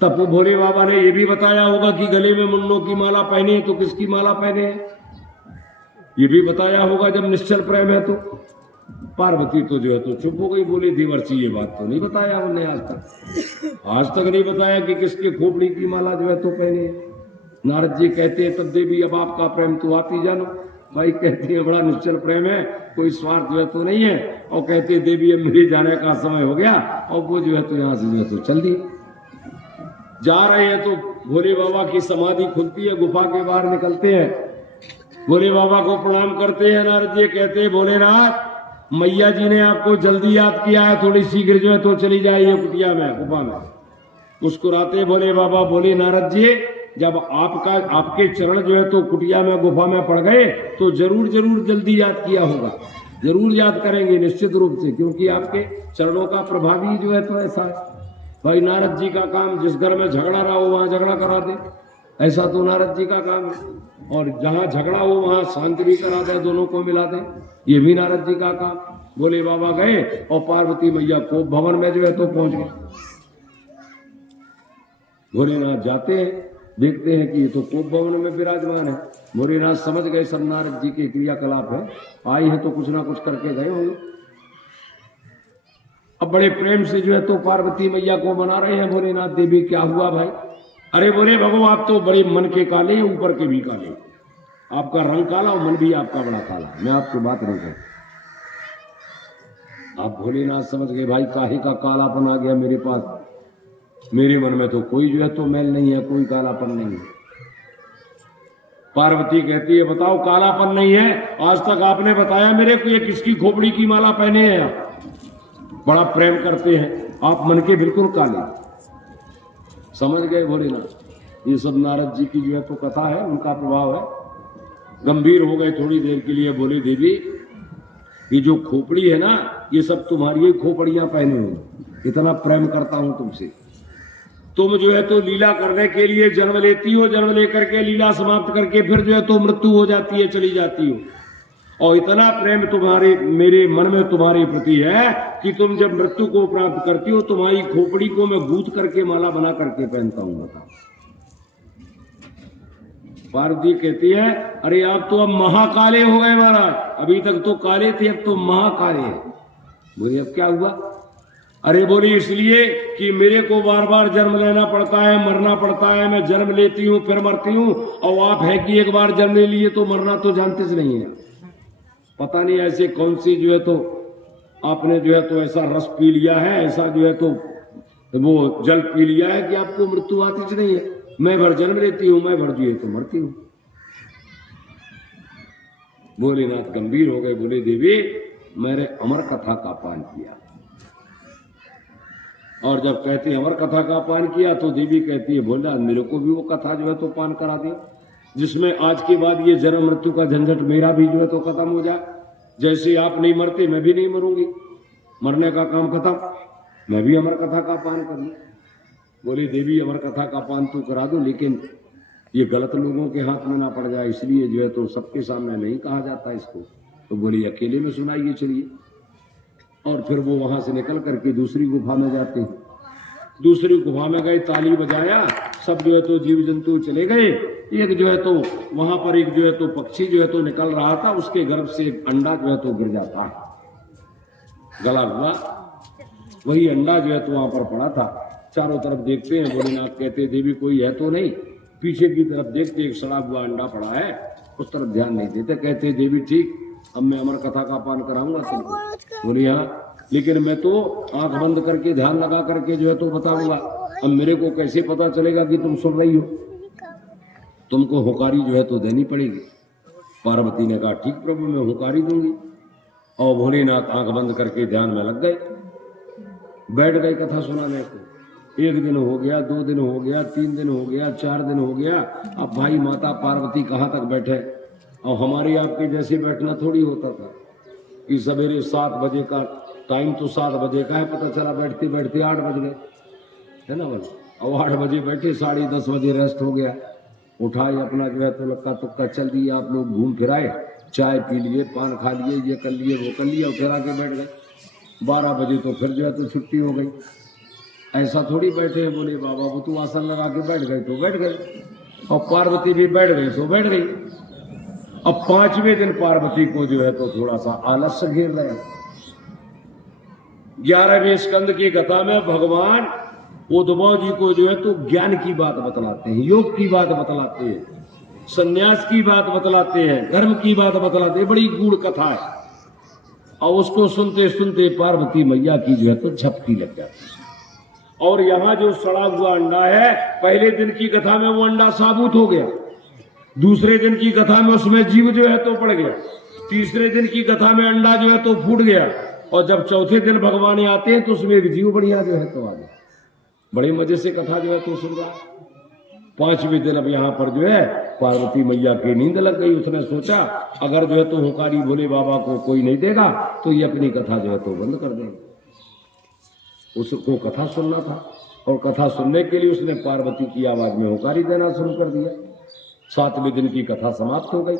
तब वो भोले बाबा ने ये भी बताया होगा कि गले में मुन्नों की माला पहने हैं, तो किसकी माला पहने हैं ये भी बताया होगा जब निश्चल प्रेम है तो। पार्वती तो जो है तो चुप हो गई, बोली देवर्षि ये बात तो नहीं बताया हमने आज तक नहीं बताया कि किसके खोपड़ी की माला जो है तो पहने। नारद जी कहते हैं, तब देवी अब आपका प्रेम तो आप ही जानो। भाई कहती है, बड़ा निश्चल प्रेम है, कोई स्वार्थ जो है तो नहीं है। और कहते हैं, देवी अब मेरे जाने का समय हो गया, और वो जो है तो यहाँ से जो है तो चल दी। जा रहे हैं तो भोले बाबा की समाधि खुलती है, गुफा के बाहर निकलते हैं, भोले बाबा को प्रणाम करते हैं। नारद जी कहते हैं, भोलेनाथ मैया जी ने आपको जल्दी याद किया है, थोड़ी शीघ्र जो है तो चली जाइए कुटिया में, गुफा में। मुस्कुराते भोले बाबा बोले, नारद जी जब आपके चरण जो है तो कुटिया में गुफा में पड़ गए तो जरूर जल्दी याद किया होगा, जरूर याद करेंगे निश्चित रूप से, क्योंकि आपके चरणों का प्रभाव ही जो है तो ऐसा है। भाई नारद जी का काम जिस घर में झगड़ा रहा हो वहां झगड़ा करा दे, ऐसा तो नारद जी का काम है। और जहां झगड़ा हो वहां शांति भी करा दे, दोनों को मिला दे, ये भी नारद जी का काम। भोले बाबा गए और पार्वती मैया को भवन में जो है तो पहुंच गए। भोलेनाथ जाते हैं, देखते हैं कि ये तो कोप भवन में विराजमान है। भोलेनाथ समझ गए सब नारद जी के क्रियाकलाप है, आई है तो कुछ ना कुछ करके गए होंगे। अब बड़े प्रेम से जो है तो पार्वती मैया को मना रहे हैं भोलेनाथ। देवी क्या हुआ भाई? अरे बोले भगवान आप तो बड़े मन के काले हैं, ऊपर के भी काले, आपका रंग काला और मन भी आपका बड़ा काला, मैं आपकी बात नहीं कहता। आप भोलेनाथ समझ गए, भाई काहे का कालापन आ गया मेरे पास, मेरे मन में तो कोई जो है तो मैल नहीं है, कोई कालापन नहीं है। पार्वती कहती है, बताओ कालापन नहीं है, आज तक आपने बताया मेरे को ये किसकी खोपड़ी की माला पहने हैं आप? बड़ा प्रेम करते हैं आप, मन के बिल्कुल काले। समझ गए भोलेनाथ, ये सब नारद जी की जो है तो कथा है, उनका प्रभाव है। गंभीर हो गए थोड़ी देर के लिए, बोले देवी ये जो खोपड़ी है ना, ये सब तुम्हारी ही खोपड़ियां पहने हुए, इतना प्रेम करता हूं तुमसे। तुम जो है तो लीला करने के लिए जन्म लेती हो, जन्म लेकर के लीला समाप्त करके फिर जो है तो मृत्यु हो जाती है, चली जाती हो। और इतना प्रेम तुम्हारे मेरे मन में तुम्हारे प्रति है कि तुम जब मृत्यु को प्राप्त करती हो, तुम्हारी खोपड़ी को मैं गूंथ करके माला बना करके पहनता हूं। बताओ। पार्वती कहती है, अरे आप तो अब महाकाले हो गए महाराज, अभी तक तो काले थे, अब तो महाकाले हैं। बोले अब क्या हुआ? अरे बोली इसलिए कि मेरे को बार बार जन्म लेना पड़ता है, मरना पड़ता है, मैं जन्म लेती हूँ फिर मरती हूँ, और आप है कि एक बार जन्म ले लिए तो मरना तो जानते से नहीं है। पता नहीं ऐसे कौन सी जो है तो आपने जो है तो ऐसा रस पी लिया है, ऐसा जो है तो वो जल पी लिया है कि आपको मृत्यु आती नहीं है। मैं भर जन्म लेती हूँ, मैं भर जिए तो मरती हूँ। भोलेनाथ गंभीर हो गए, बोले देवी मैंने अमर कथा का पान किया। और जब कहते अमर कथा का पान किया तो देवी कहती है, भोला मेरे को भी वो कथा जो है तो पान करा दिया, जिसमें आज के बाद ये जन्म मृत्यु का झंझट मेरा भी जो है तो खत्म हो जाए। जैसे आप नहीं मरते मैं भी नहीं मरूंगी, मरने का काम खत्म, मैं भी अमर कथा का पान कर लूं। बोले देवी अमर कथा का पान तो करा दो, लेकिन ये गलत लोगों के हाथ में ना पड़ जाए, इसलिए जो है तो सबके सामने नहीं कहा जाता इसको। तो बोली अकेले में सुनाइए चलिए। और फिर वो वहां से निकल करके दूसरी गुफा में जाते हैं। दूसरी गुफा में गए, ताली बजाया, सब जो है तो जीव जंतु चले गए। एक जो है तो वहां पर एक जो है तो पक्षी जो है तो निकल रहा था, उसके गर्भ से एक अंडा जो है तो गिर जाता है, गला हुआ, वही अंडा जो है तो वहां पर पड़ा था। चारों तरफ देखते हैं, भोलेनाथ कहते देवी कोई है तो नहीं, पीछे की तरफ देखते एक सड़ा हुआ अंडा पड़ा है, उस तरफ ध्यान नहीं देते। कहते देवी ठीक, अब मैं अमर कथा का पान कराऊंगा तुमको। बोली हाँ, लेकिन मैं तो आंख बंद करके ध्यान लगा करके जो है तो बताऊंगा। अब मेरे को कैसे पता चलेगा कि तुम सुन रही हो? तुमको हुकारी जो है तो देनी पड़ेगी। पार्वती ने कहा ठीक प्रभु, मैं हुकारी दूंगी। और भोलेनाथ आंख बंद करके ध्यान में लग गए, बैठ गए कथा सुनाने को। 1 दिन हो गया, 2 दिन हो गया, 3 दिन हो गया, 4 दिन हो गया। अब भाई माता पार्वती कहाँ तक बैठे, और हमारी आपके जैसे बैठना थोड़ी होता था कि सवेरे 7 बजे का टाइम तो 7 बजे का है, पता चला बैठते बैठते 8 बज गए, है ना बोला। और 8 बजे बैठे, 10:30 बजे रेस्ट हो गया, उठाए अपना जो है तो लक्का तुक्का चल दिया, आप लोग घूम फिराए, चाय पी लिए, पान खा लिए, ये कर लिए वो कर लिया, और फिर आके बैठ गए। 12 बजे तो फिर जो है तो छुट्टी हो गई। ऐसा थोड़ी बैठे हैं बोले बाबा वो तू आसन लगा के बैठ गए तो बैठ गए, और पार्वती भी बैठ गई तो बैठ गई। अब 5वें दिन पार्वती को जो है तो थोड़ा सा आलस्य घेर गया। 11वें स्कंद की कथा में भगवान उद्धव जी को जो है तो ज्ञान की बात बतलाते हैं, योग की बात बतलाते हैं, संन्यास की बात बतलाते हैं, धर्म की बात बतलाते हैं। बड़ी गूढ़ कथा है, और उसको सुनते सुनते पार्वती मैया की जो है तो झपकी लग जाती है। और यहाँ जो सड़ा हुआ अंडा है, पहले दिन की कथा में वो अंडा साबुत हो गया, दूसरे दिन की कथा में उसमें जीव जो है तो पड़ गया, तीसरे दिन की कथा में अंडा जो है तो फूट गया, और जब चौथे दिन भगवान आते हैं तो उसमें एक जीव बढ़िया जो है तो आ गया। बड़े मजे से कथा जो है तो सुन रहा। 5वें दिन अब यहाँ पर जो है पार्वती मैया की नींद लग गई। उसने सोचा अगर जो है तो हुकारी भोले बाबा को कोई नहीं देगा तो ये अपनी कथा जो है तो बंद कर देगा। उसको कथा सुनना था, और कथा सुनने के लिए उसने पार्वती की आवाज में हुकारी देना शुरू कर दिया। 7वें दिन की कथा समाप्त हो गई,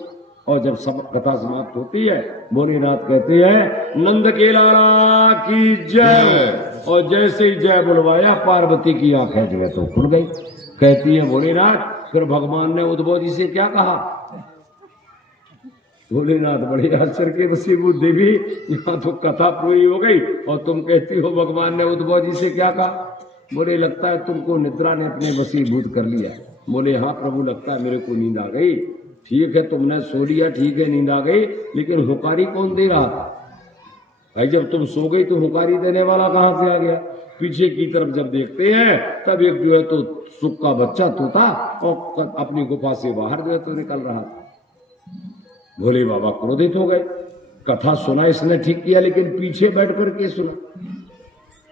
और जब सब कथा समाप्त होती है भोलेनाथ कहते हैं नंद के लाला की जय, और जैसे ही जय बुलवाया पार्वती की आंखें जो है तो खुल गई। कहती है भोलेनाथ फिर भगवान ने उद्धव जी से क्या कहा। भोलेनाथ बड़े आश्चर्य के वशीभूत देवी, यहाँ तो कथा पूरी हो गई और तुम कहती हो भगवान ने उद्धव जी से क्या कहा। बोले लगता है तुमको निद्रा ने अपने वशीभूत कर लिया। बोले हाँ प्रभु लगता है मेरे को नींद आ गई। ठीक है तुमने सो लिया, ठीक है नींद आ गई, लेकिन हुकारी कौन दे रहा था भाई। जब तुम सो गई तो हुकारी देने वाला कहां से आ गया। पीछे की तरफ जब देखते हैं तब एक जो है तो सुख का बच्चा तोता और अपनी गुफा से बाहर जो है तो निकल रहा था। भोले बाबा क्रोधित हो गए। कथा सुना इसने ठीक किया, लेकिन पीछे बैठ करके सुना।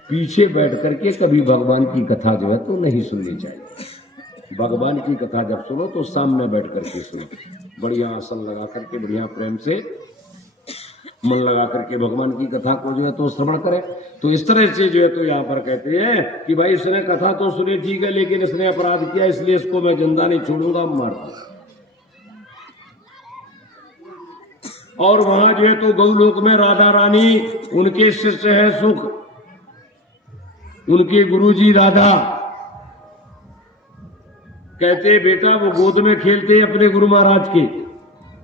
पीछे बैठ करके कभी भगवान की कथा जो है तो नहीं सुननी चाहिए। भगवान की कथा जब सुनो तो सामने बैठ करके सुनो, बढ़िया आसन लगा करके, बढ़िया प्रेम से मन लगा करके भगवान की कथा को जो है तो श्रवण करें। तो इस तरह से जो है तो यहाँ पर कहते हैं कि भाई इसने कथा तो सुनी ठीक है, लेकिन इसने अपराध किया, इसलिए इसको मैं जिंदा नहीं छोड़ूंगा, मार दूंगा। और वहां जो है तो गौलोक में राधा रानी, उनके शिष्य है सुख, उनके गुरुजी राधा। कहते बेटा वो गोद में खेलते अपने गुरु महाराज के।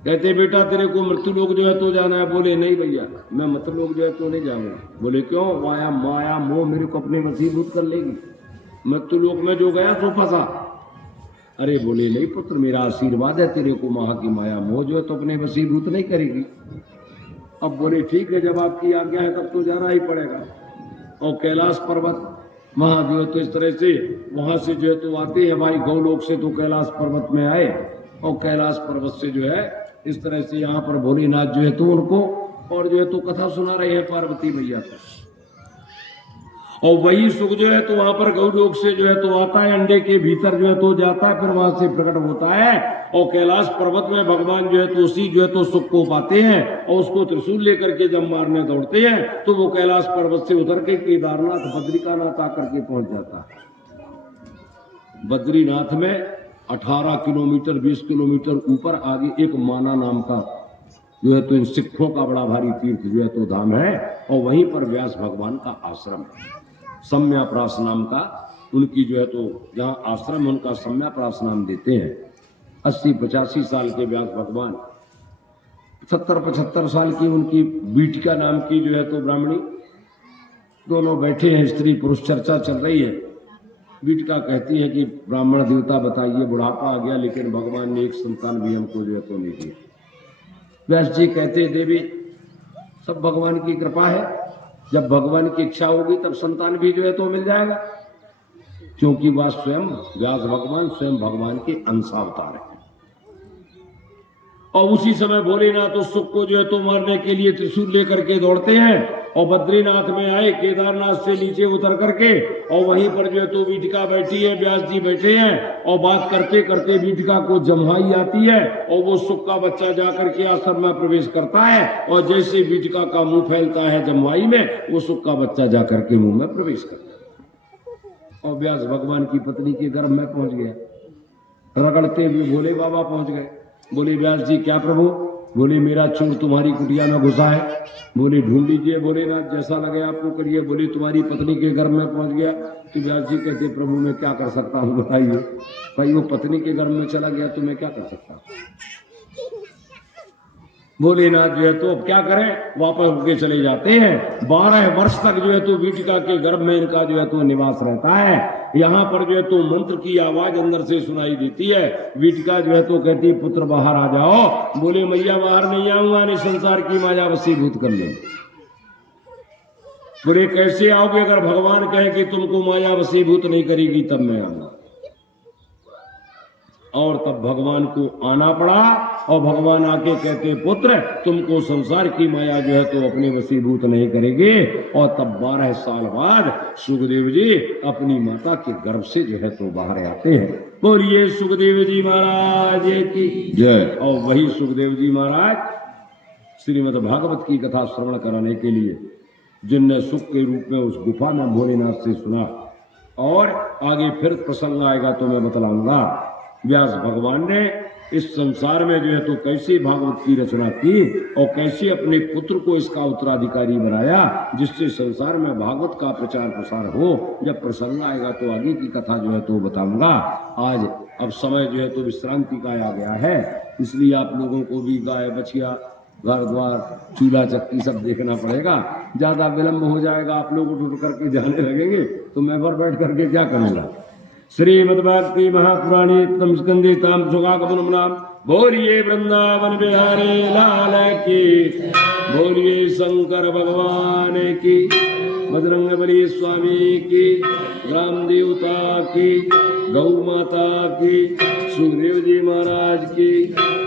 कहते बेटा तेरे को मृत्युलोक जो है तो जाना है। बोले नहीं भैया मैं मृत्युलोक जो है तो नहीं जाऊंगा। बोले क्यों। माया मोह मेरे को अपने वशीभूत कर लेगी। मृत्युलोक में जो गया तो फंसा। अरे बोले नहीं पुत्र मेरा आशीर्वाद है, तेरे को वहां की माया मोह जो है तो अपने वशीभूत नहीं करेगी। अब बोले ठीक है जब आपकी आज्ञा है तब तो जाना ही पड़ेगा। और कैलाश पर्वत वहां जो है तो इस तरह से वहां से जो है तो आते हैं भाई गौलोक से, तो कैलाश पर्वत में आए और कैलाश पर्वत से जो है इस तरह से यहाँ पर भोलेनाथ जो है तो उनको और जो है तो कथा सुना रहे हैं पार्वती मैया को। और वही सुख जो है तो वहां पर गौलोक से जो है तो आता है, अंडे के भीतर जो है तो जाता है, फिर वहां से प्रकट होता है और कैलाश पर्वत में भगवान जो है तो उसी जो है तो सुख को पाते हैं। और उसको त्रिशूल लेकर के जब मारने दौड़ते हैं तो वो कैलाश पर्वत से उतर के केदारनाथ बद्रिकानाथ आकर के पहुंच जाता है। बद्रीनाथ में 18 किलोमीटर 20 किलोमीटर ऊपर आगे एक माना नाम का जो है तो इन सिखों का बड़ा भारी तीर्थ जो है तो धाम है, और वहीं पर व्यास भगवान का आश्रम है, सम्याप्रास नाम का। उनकी जो है तो जहाँ आश्रम उनका सम्याप्रास नाम देते हैं। 80-85 साल के व्यास भगवान, 70-75 साल की उनकी बीटिका नाम की जो है तो ब्राह्मणी, दोनों बैठे हैं, स्त्री पुरुष चर्चा चल रही है। बीटिका कहती है कि ब्राह्मण देवता बताइए बुढ़ापा आ गया लेकिन भगवान ने एक संतान भी हमको जो है तो नहीं दिया। व्यास जी कहते देवी सब भगवान की कृपा है, जब भगवान की इच्छा होगी तब संतान भी जो है तो मिल जाएगा, क्योंकि वह स्वयं व्यास भगवान स्वयं भगवान के अंशावतार है। और उसी समय भोलेनाथ उस सुख को जो है तो मारने के लिए त्रिशूल लेकर के दौड़ते हैं और बद्रीनाथ में आए, केदारनाथ से नीचे उतर करके और वहीं पर जो है तो बीटिका बैठी है, व्यास जी बैठे हैं और बात करते करते बीटिका को जम्हाई आती है और वो सुख का बच्चा जाकर के आश्रम में प्रवेश करता है और जैसे बीटिका का मुंह फैलता है जम्हाई में, वो सुख का बच्चा जाकर के मुंह में प्रवेश करता है और व्यास भगवान की पत्नी के गर्भ में पहुंच गया। रगड़ते हुए भोले बाबा पहुंच गए। बोले व्यास जी क्या प्रभु? बोले मेरा चोर तुम्हारी कुटिया में घुसा है। बोले ढूंढ लीजिए भोलेनाथ, जैसा लगे आपको करिए। बोले तुम्हारी पत्नी के घर में पहुंच गया। तो व्यास जी कहते प्रभु मैं क्या कर सकता हूँ बताइए। भाई वो पत्नी के घर में चला गया तो मैं क्या कर सकता हूँ। भोलेनाथ जो है तो अब क्या करें, वापस होके चले जाते हैं। 12 वर्ष तक जो है तो बीटिका के गर्भ में इनका जो है तो निवास रहता है। यहाँ पर जो है तो मंत्र की आवाज अंदर से सुनाई देती है। बीटिका जो है तो कहती है पुत्र बाहर आ जाओ। बोले मैया बाहर नहीं आऊंगा, नहीं संसार की माया वशीभूत कर ले। बोले कैसे आओगे? अगर भगवान कहे कि तुमको माया वशीभूत नहीं करेगी तब मैं आऊंगा। और तब भगवान को आना पड़ा और भगवान आके कहते पुत्र तुमको संसार की माया जो है तो अपने वशीभूत नहीं करेगी। और तब 12 साल बाद सुखदेव जी अपनी माता के गर्भ से जो है तो बाहर आते हैं। बोलिए सुखदेव जी महाराज की जय। और वही सुखदेव जी महाराज श्रीमद् भागवत की कथा श्रवण कराने के लिए, जिनने सुख के रूप में उस गुफा में भोलेनाथ से सुना। और आगे फिर प्रसंग आएगा तो मैं बतलाऊंगा व्यास भगवान ने इस संसार में जो है तो कैसे भागवत की रचना की और कैसे अपने पुत्र को इसका उत्तराधिकारी बनाया, जिससे संसार में भागवत का प्रचार प्रसार हो। जब प्रसंग आएगा तो आगे की कथा जो है तो बताऊंगा। आज अब समय जो है तो विश्रांति का आ गया है, इसलिए आप लोगों को भी गाय बछिया घर द्वार चूल्हा चक्की सब देखना पड़ेगा। ज्यादा विलंब हो जाएगा, आप लोग उठ करके जाने लगेंगे तो मैं पर बैठ करके क्या करूंगा। श्रीमद्भागवते महापुराणे उत्तम स्कंदे ताम सुगागमनम नाम। बोलिए वृंदावन बिहारी लाल की, बोलिए शंकर भगवान की, बजरंगबली स्वामी की, ग्राम देवता की, गौ माता की, सुखदेव जी महाराज की,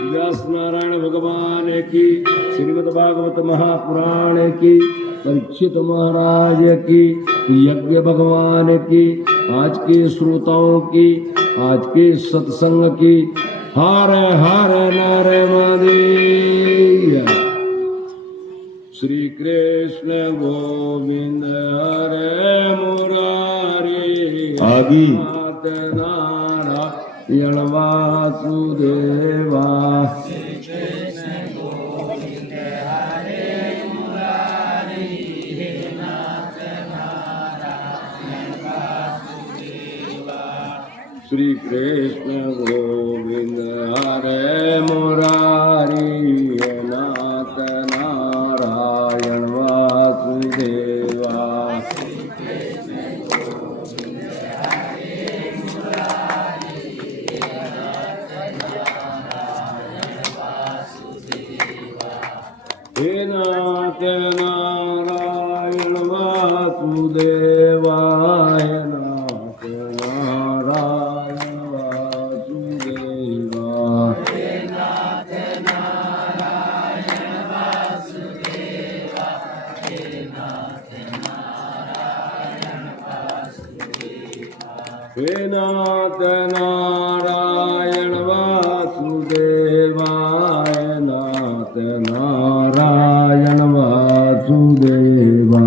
व्यास नारायण भगवान की, श्रीमद्भागवत महापुराण की, परीक्षित महाराज की, यज्ञ भगवान की, आज के श्रोताओं की, आज के सत्संग की। हर हर नर महादेव। श्री कृष्ण गोविंद हरे मुरारी आदि नारायण वासुदेवा। श्री कृष्ण गोविंद हरे मुरारी नाथ नारायण वासुदेवा। हे नाथ नारायण वासुदेवा। हे नाथ नारायण वासुदेवा। नाथ नारायण वासुदेवा।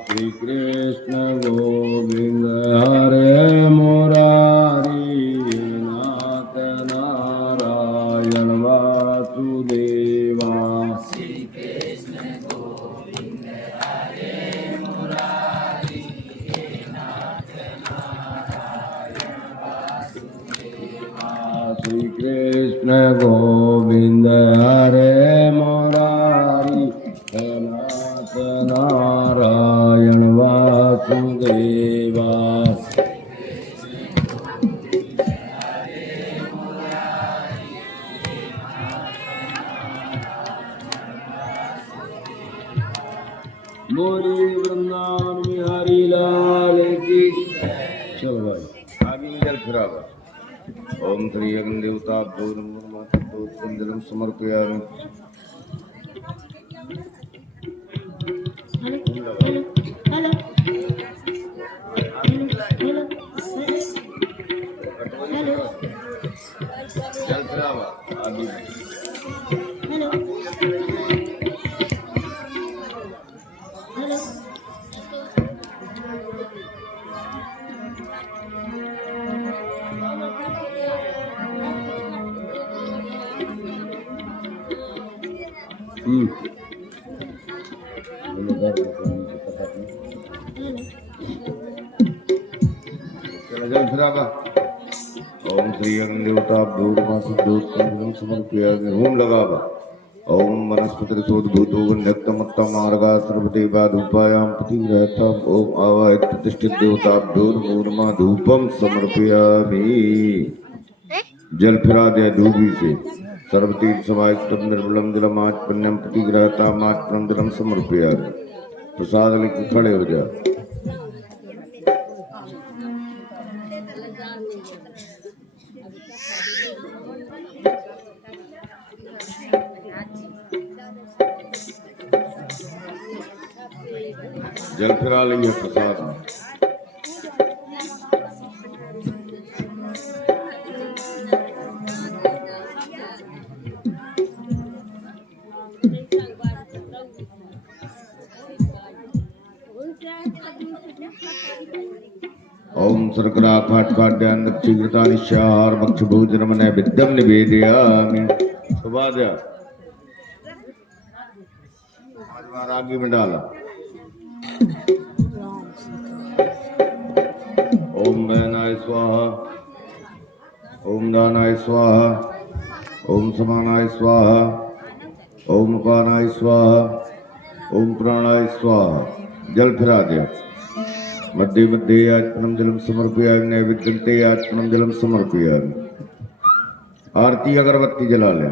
श्री कृष्ण गोविंद हरे मुरारी नाथ नारायण वासुदेवा। श्री कृष्ण गोविंद हरे मुरारी नाथ नारायण वासुदेवा। श्री कृष्ण गोविंद हरे मुरारी नाथ नारायण वासुदेवा। वृंदावन बिहारी लाल की। चलो भाई आगे में जल फिरावा। ओम श्री अग्नि देवता जलम समर्पयामि। जल फिरावा आगे में। जल फिरावा। ओम श्री अग्नि देवता समर्पयामि। होम लगावा। ओम वनस्पति सोद्भूतो गन्धक्तमत्ता मार्गा सर्वदेवा धूपायां प्रतिग्रहतम। ओम आवाहित प्रतिष्ठित देवता धूर्मा धूपम समर्पयामि। जल फिरा दे धूबी से। सर्वतीर्थ समायुक्तम निर्मलम जलमाच पुण्यम प्रतिग्रहता मात्रम जलम समर्पयामि। प्रसाद लेके खड़े हो जा। जल फिरा लिया प्रसाद। ओम सर्करा फाटकाड्यान दक्षिणता निशाहार भक्ष भोजनम नैवेद्यम निवेदयामि। सुबह जा आगे में डाला। ओम नयनाय स्वाहा। ओम दानाय स्वाहा। ओम समानाय स्वाहा। ओम पानाय स्वाहा। ओम प्राणाय स्वाहा। जल फिरा दे। मध्य मध्ये आत्मनम जलम समर्पयामि। नैवेद्यं ते आत्मनम जलम समर्पयामि। आरती अगरबत्ती जला ले।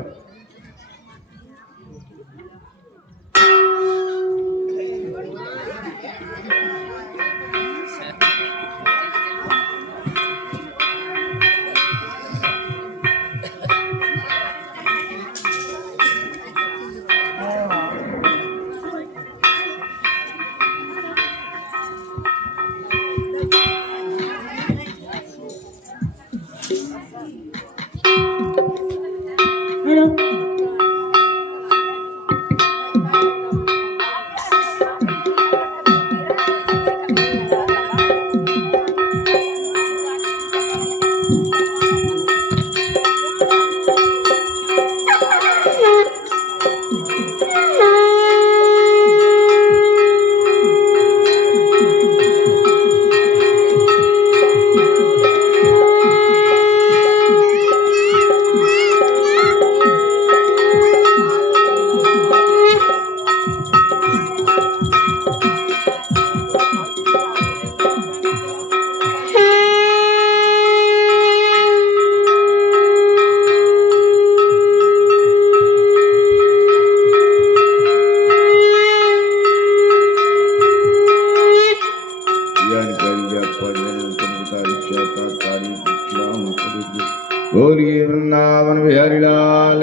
बोलिए वृंदावन बिहारी लाल।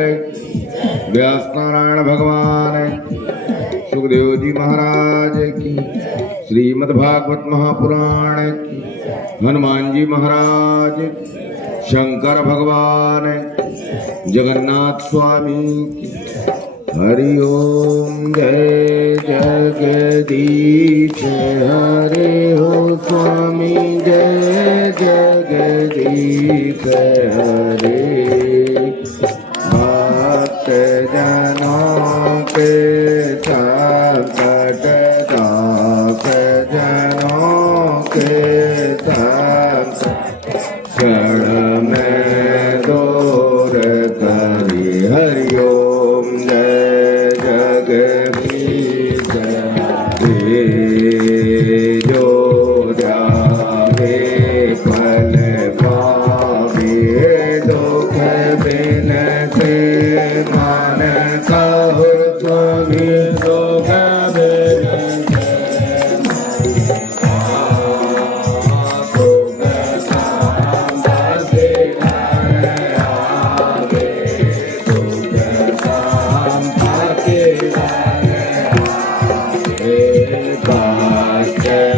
व्यास नारायण भगवान सुखदेव जी महाराज की। श्रीमद्भागवत महापुराण की। हनुमान जी महाराज, शंकर भगवान, जगन्नाथ स्वामी की। हरि ओम। जय जगदीश हरे हो स्वामी। जय जगदीश हरे। भक्त जनों के संकट दास जनों के संकट क्षण में दूर करी। हरि ओम। जय जगदीश हरे। जो जावे फल पावे दुख बिन से मान कहो स्वामी। दुख बिन से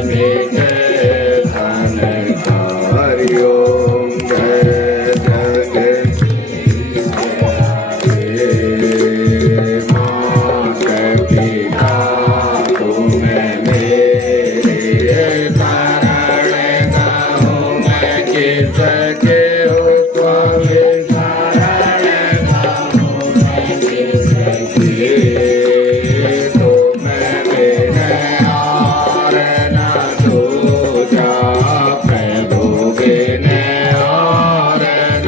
मीठे धन का हरि ओम जय मात पिता तुम्हें मेरे शरण कहूँ मैं किसके हो स्वामी शरण कहूँ मैं किसके तुम्हें मेरे और न दूजा प्रभु बिने और न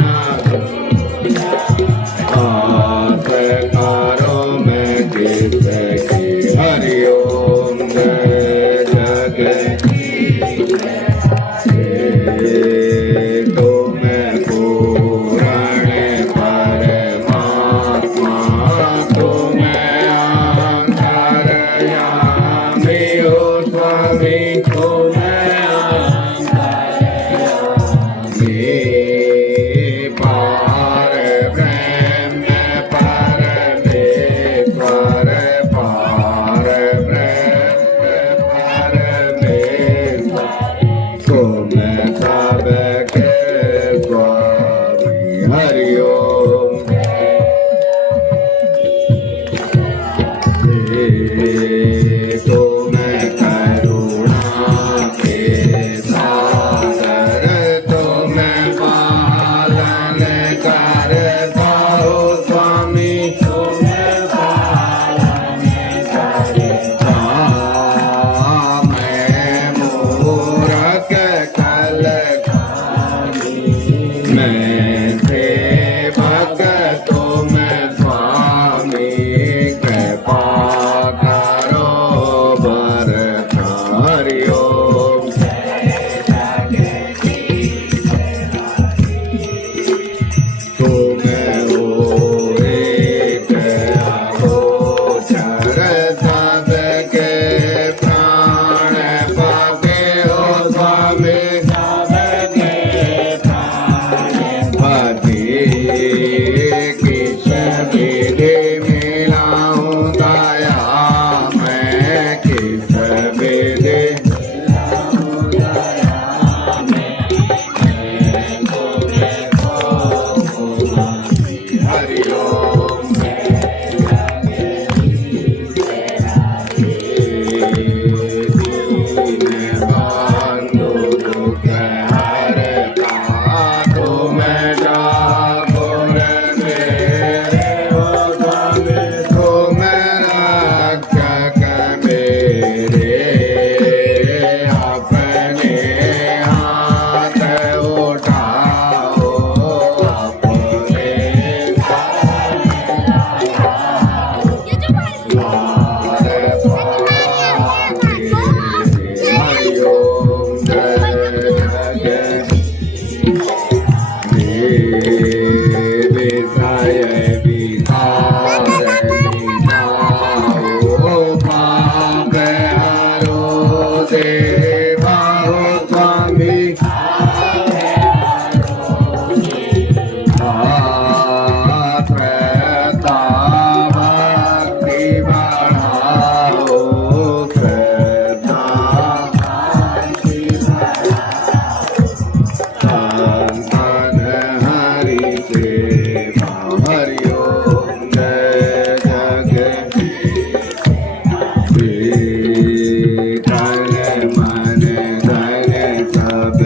हाथ करो मैं किसकी हरि ओम जय तुम्हें पूर्ण परमात्मा तुम्हें अंतर्यामी हो स्वामी तुम्हें अंतर्यामी पार ब्रह्म परमेश्वर पार ब्रह्म परमेश्वर तुम्हें सबके स्वामी हरि ओम तुम्हें करुणा के सागर तुम्हें पालन करता हो स्वामी तुम्हें पालन करता मैं मूरख कल मैं सेवक तुम स्वामी कृपा करो बर हरि ओम तुम्हें हो एक अगोचर सबके प्राण पाके हो स्वामी सबके पति किस विधि मिलाऊं दया मैं किस विधि हरि ओम बंधु दुख हरता तुम्हें जागुर मेरे हो स्वामी तुम्हें रक्षक मेरे अपने हाथ उठाओ अपने हरि ओम जय विषय विकार मिटाओ पाप हरो देवा हो स्वामी श्रद्धा भक्ति बढ़ाओ श्रद्धा संतन हरि सेवा हरि ओम जय तन मन धन सब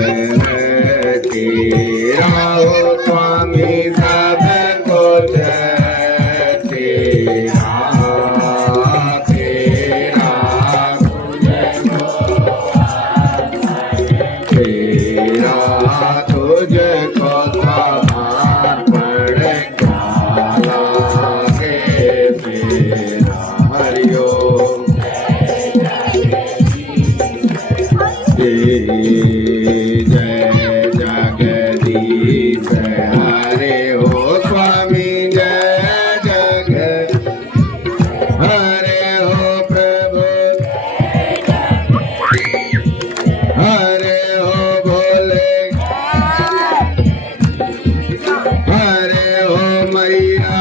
तेरा हो स्वामी सब कुछ तेरा तेरा तेरा तुझको समर्पण काला के तेरा हरि ओम जय जगदीश हरे हो स्वामी जय जगत हरे हो प्रभु हरे हो भोले हरे हो मैया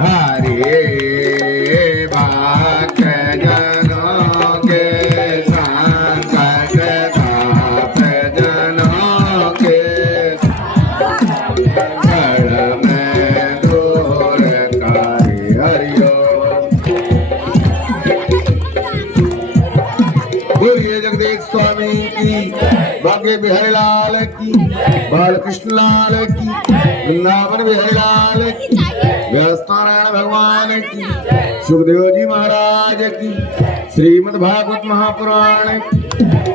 हरे बाक जग स्वामी की, भाग्य बिहारी लाल की, बालकृष्ण लाल की, वृंदावन बिहारी लाल की, व्यासनारायण भगवान की, सुखदेव जी महाराज की, श्रीमद् भागवत महापुराण की,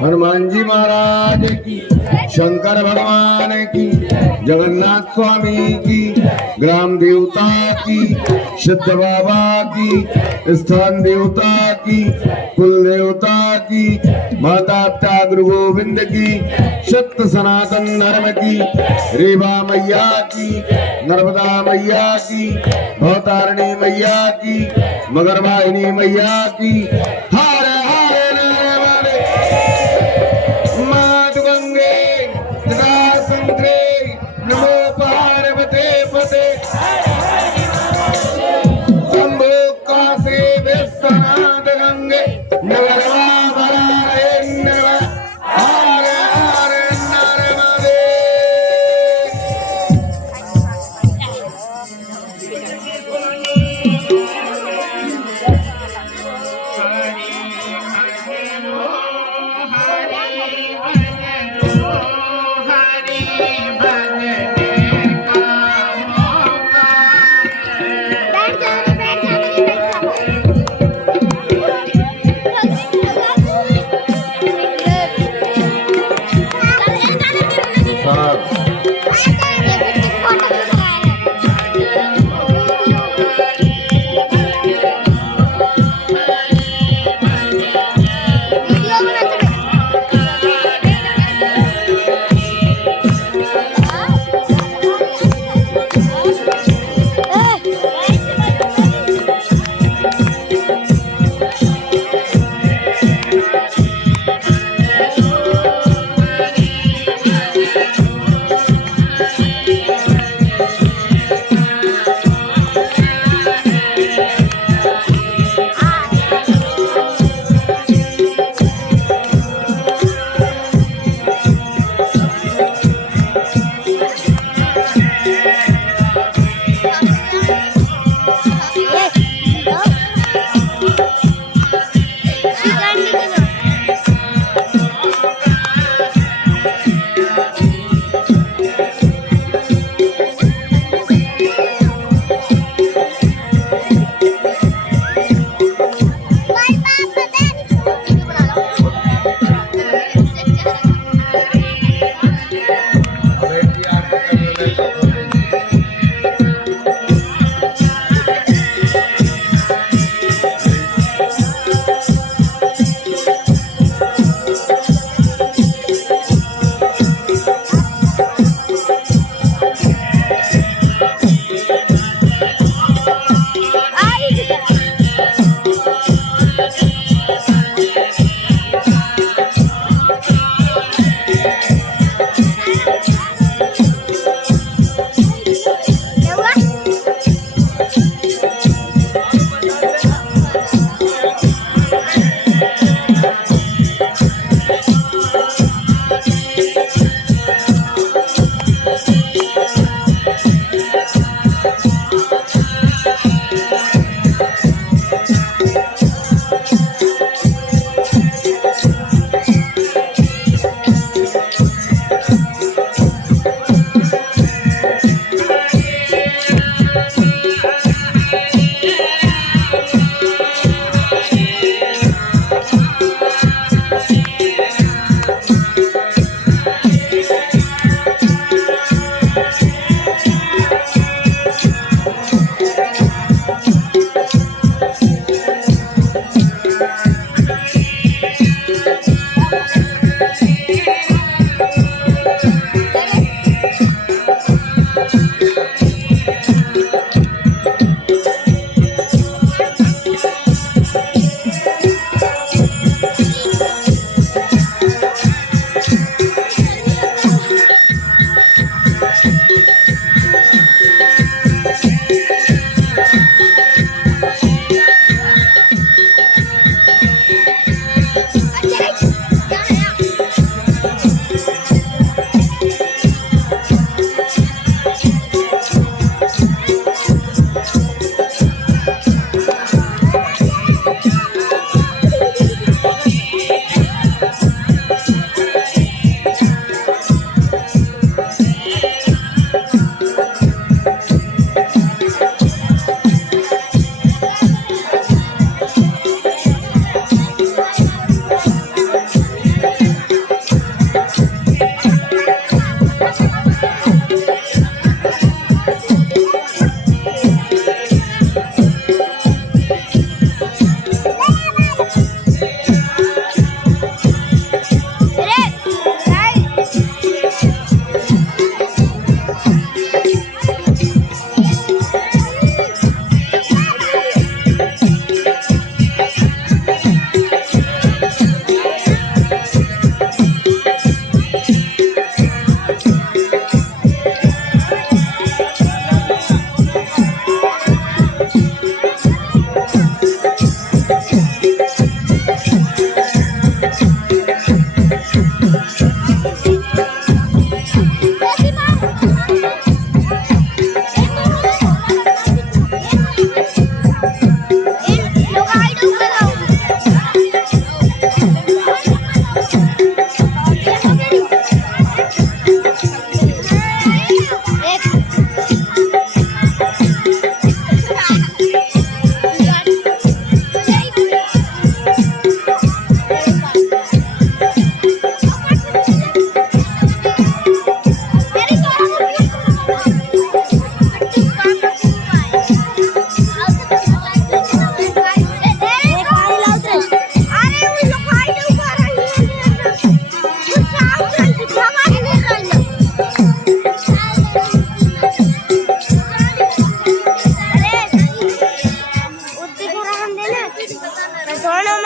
हनुमान जी महाराज की, शंकर भगवान की, जगन्नाथ स्वामी की, ग्राम देवता की, सिद्ध बाबा की, स्थान देवता की, कुल देवता की, माता पिता गुरु गोविंद की, सत्य सनातन धर्म की, रेवा मैया की, नर्मदा मैया की, भवतारिणी मैया की, मगरवाहिनी मैया की, हर हर नर मात गंगे संग्रे नमो पार्वते पते शंभो काशी विश्वनाथ गंगे नगरवा हर हर नर्मदे। बैठ जाओ, बैठ जाओ।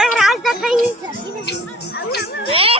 महाराज तक नहीं ये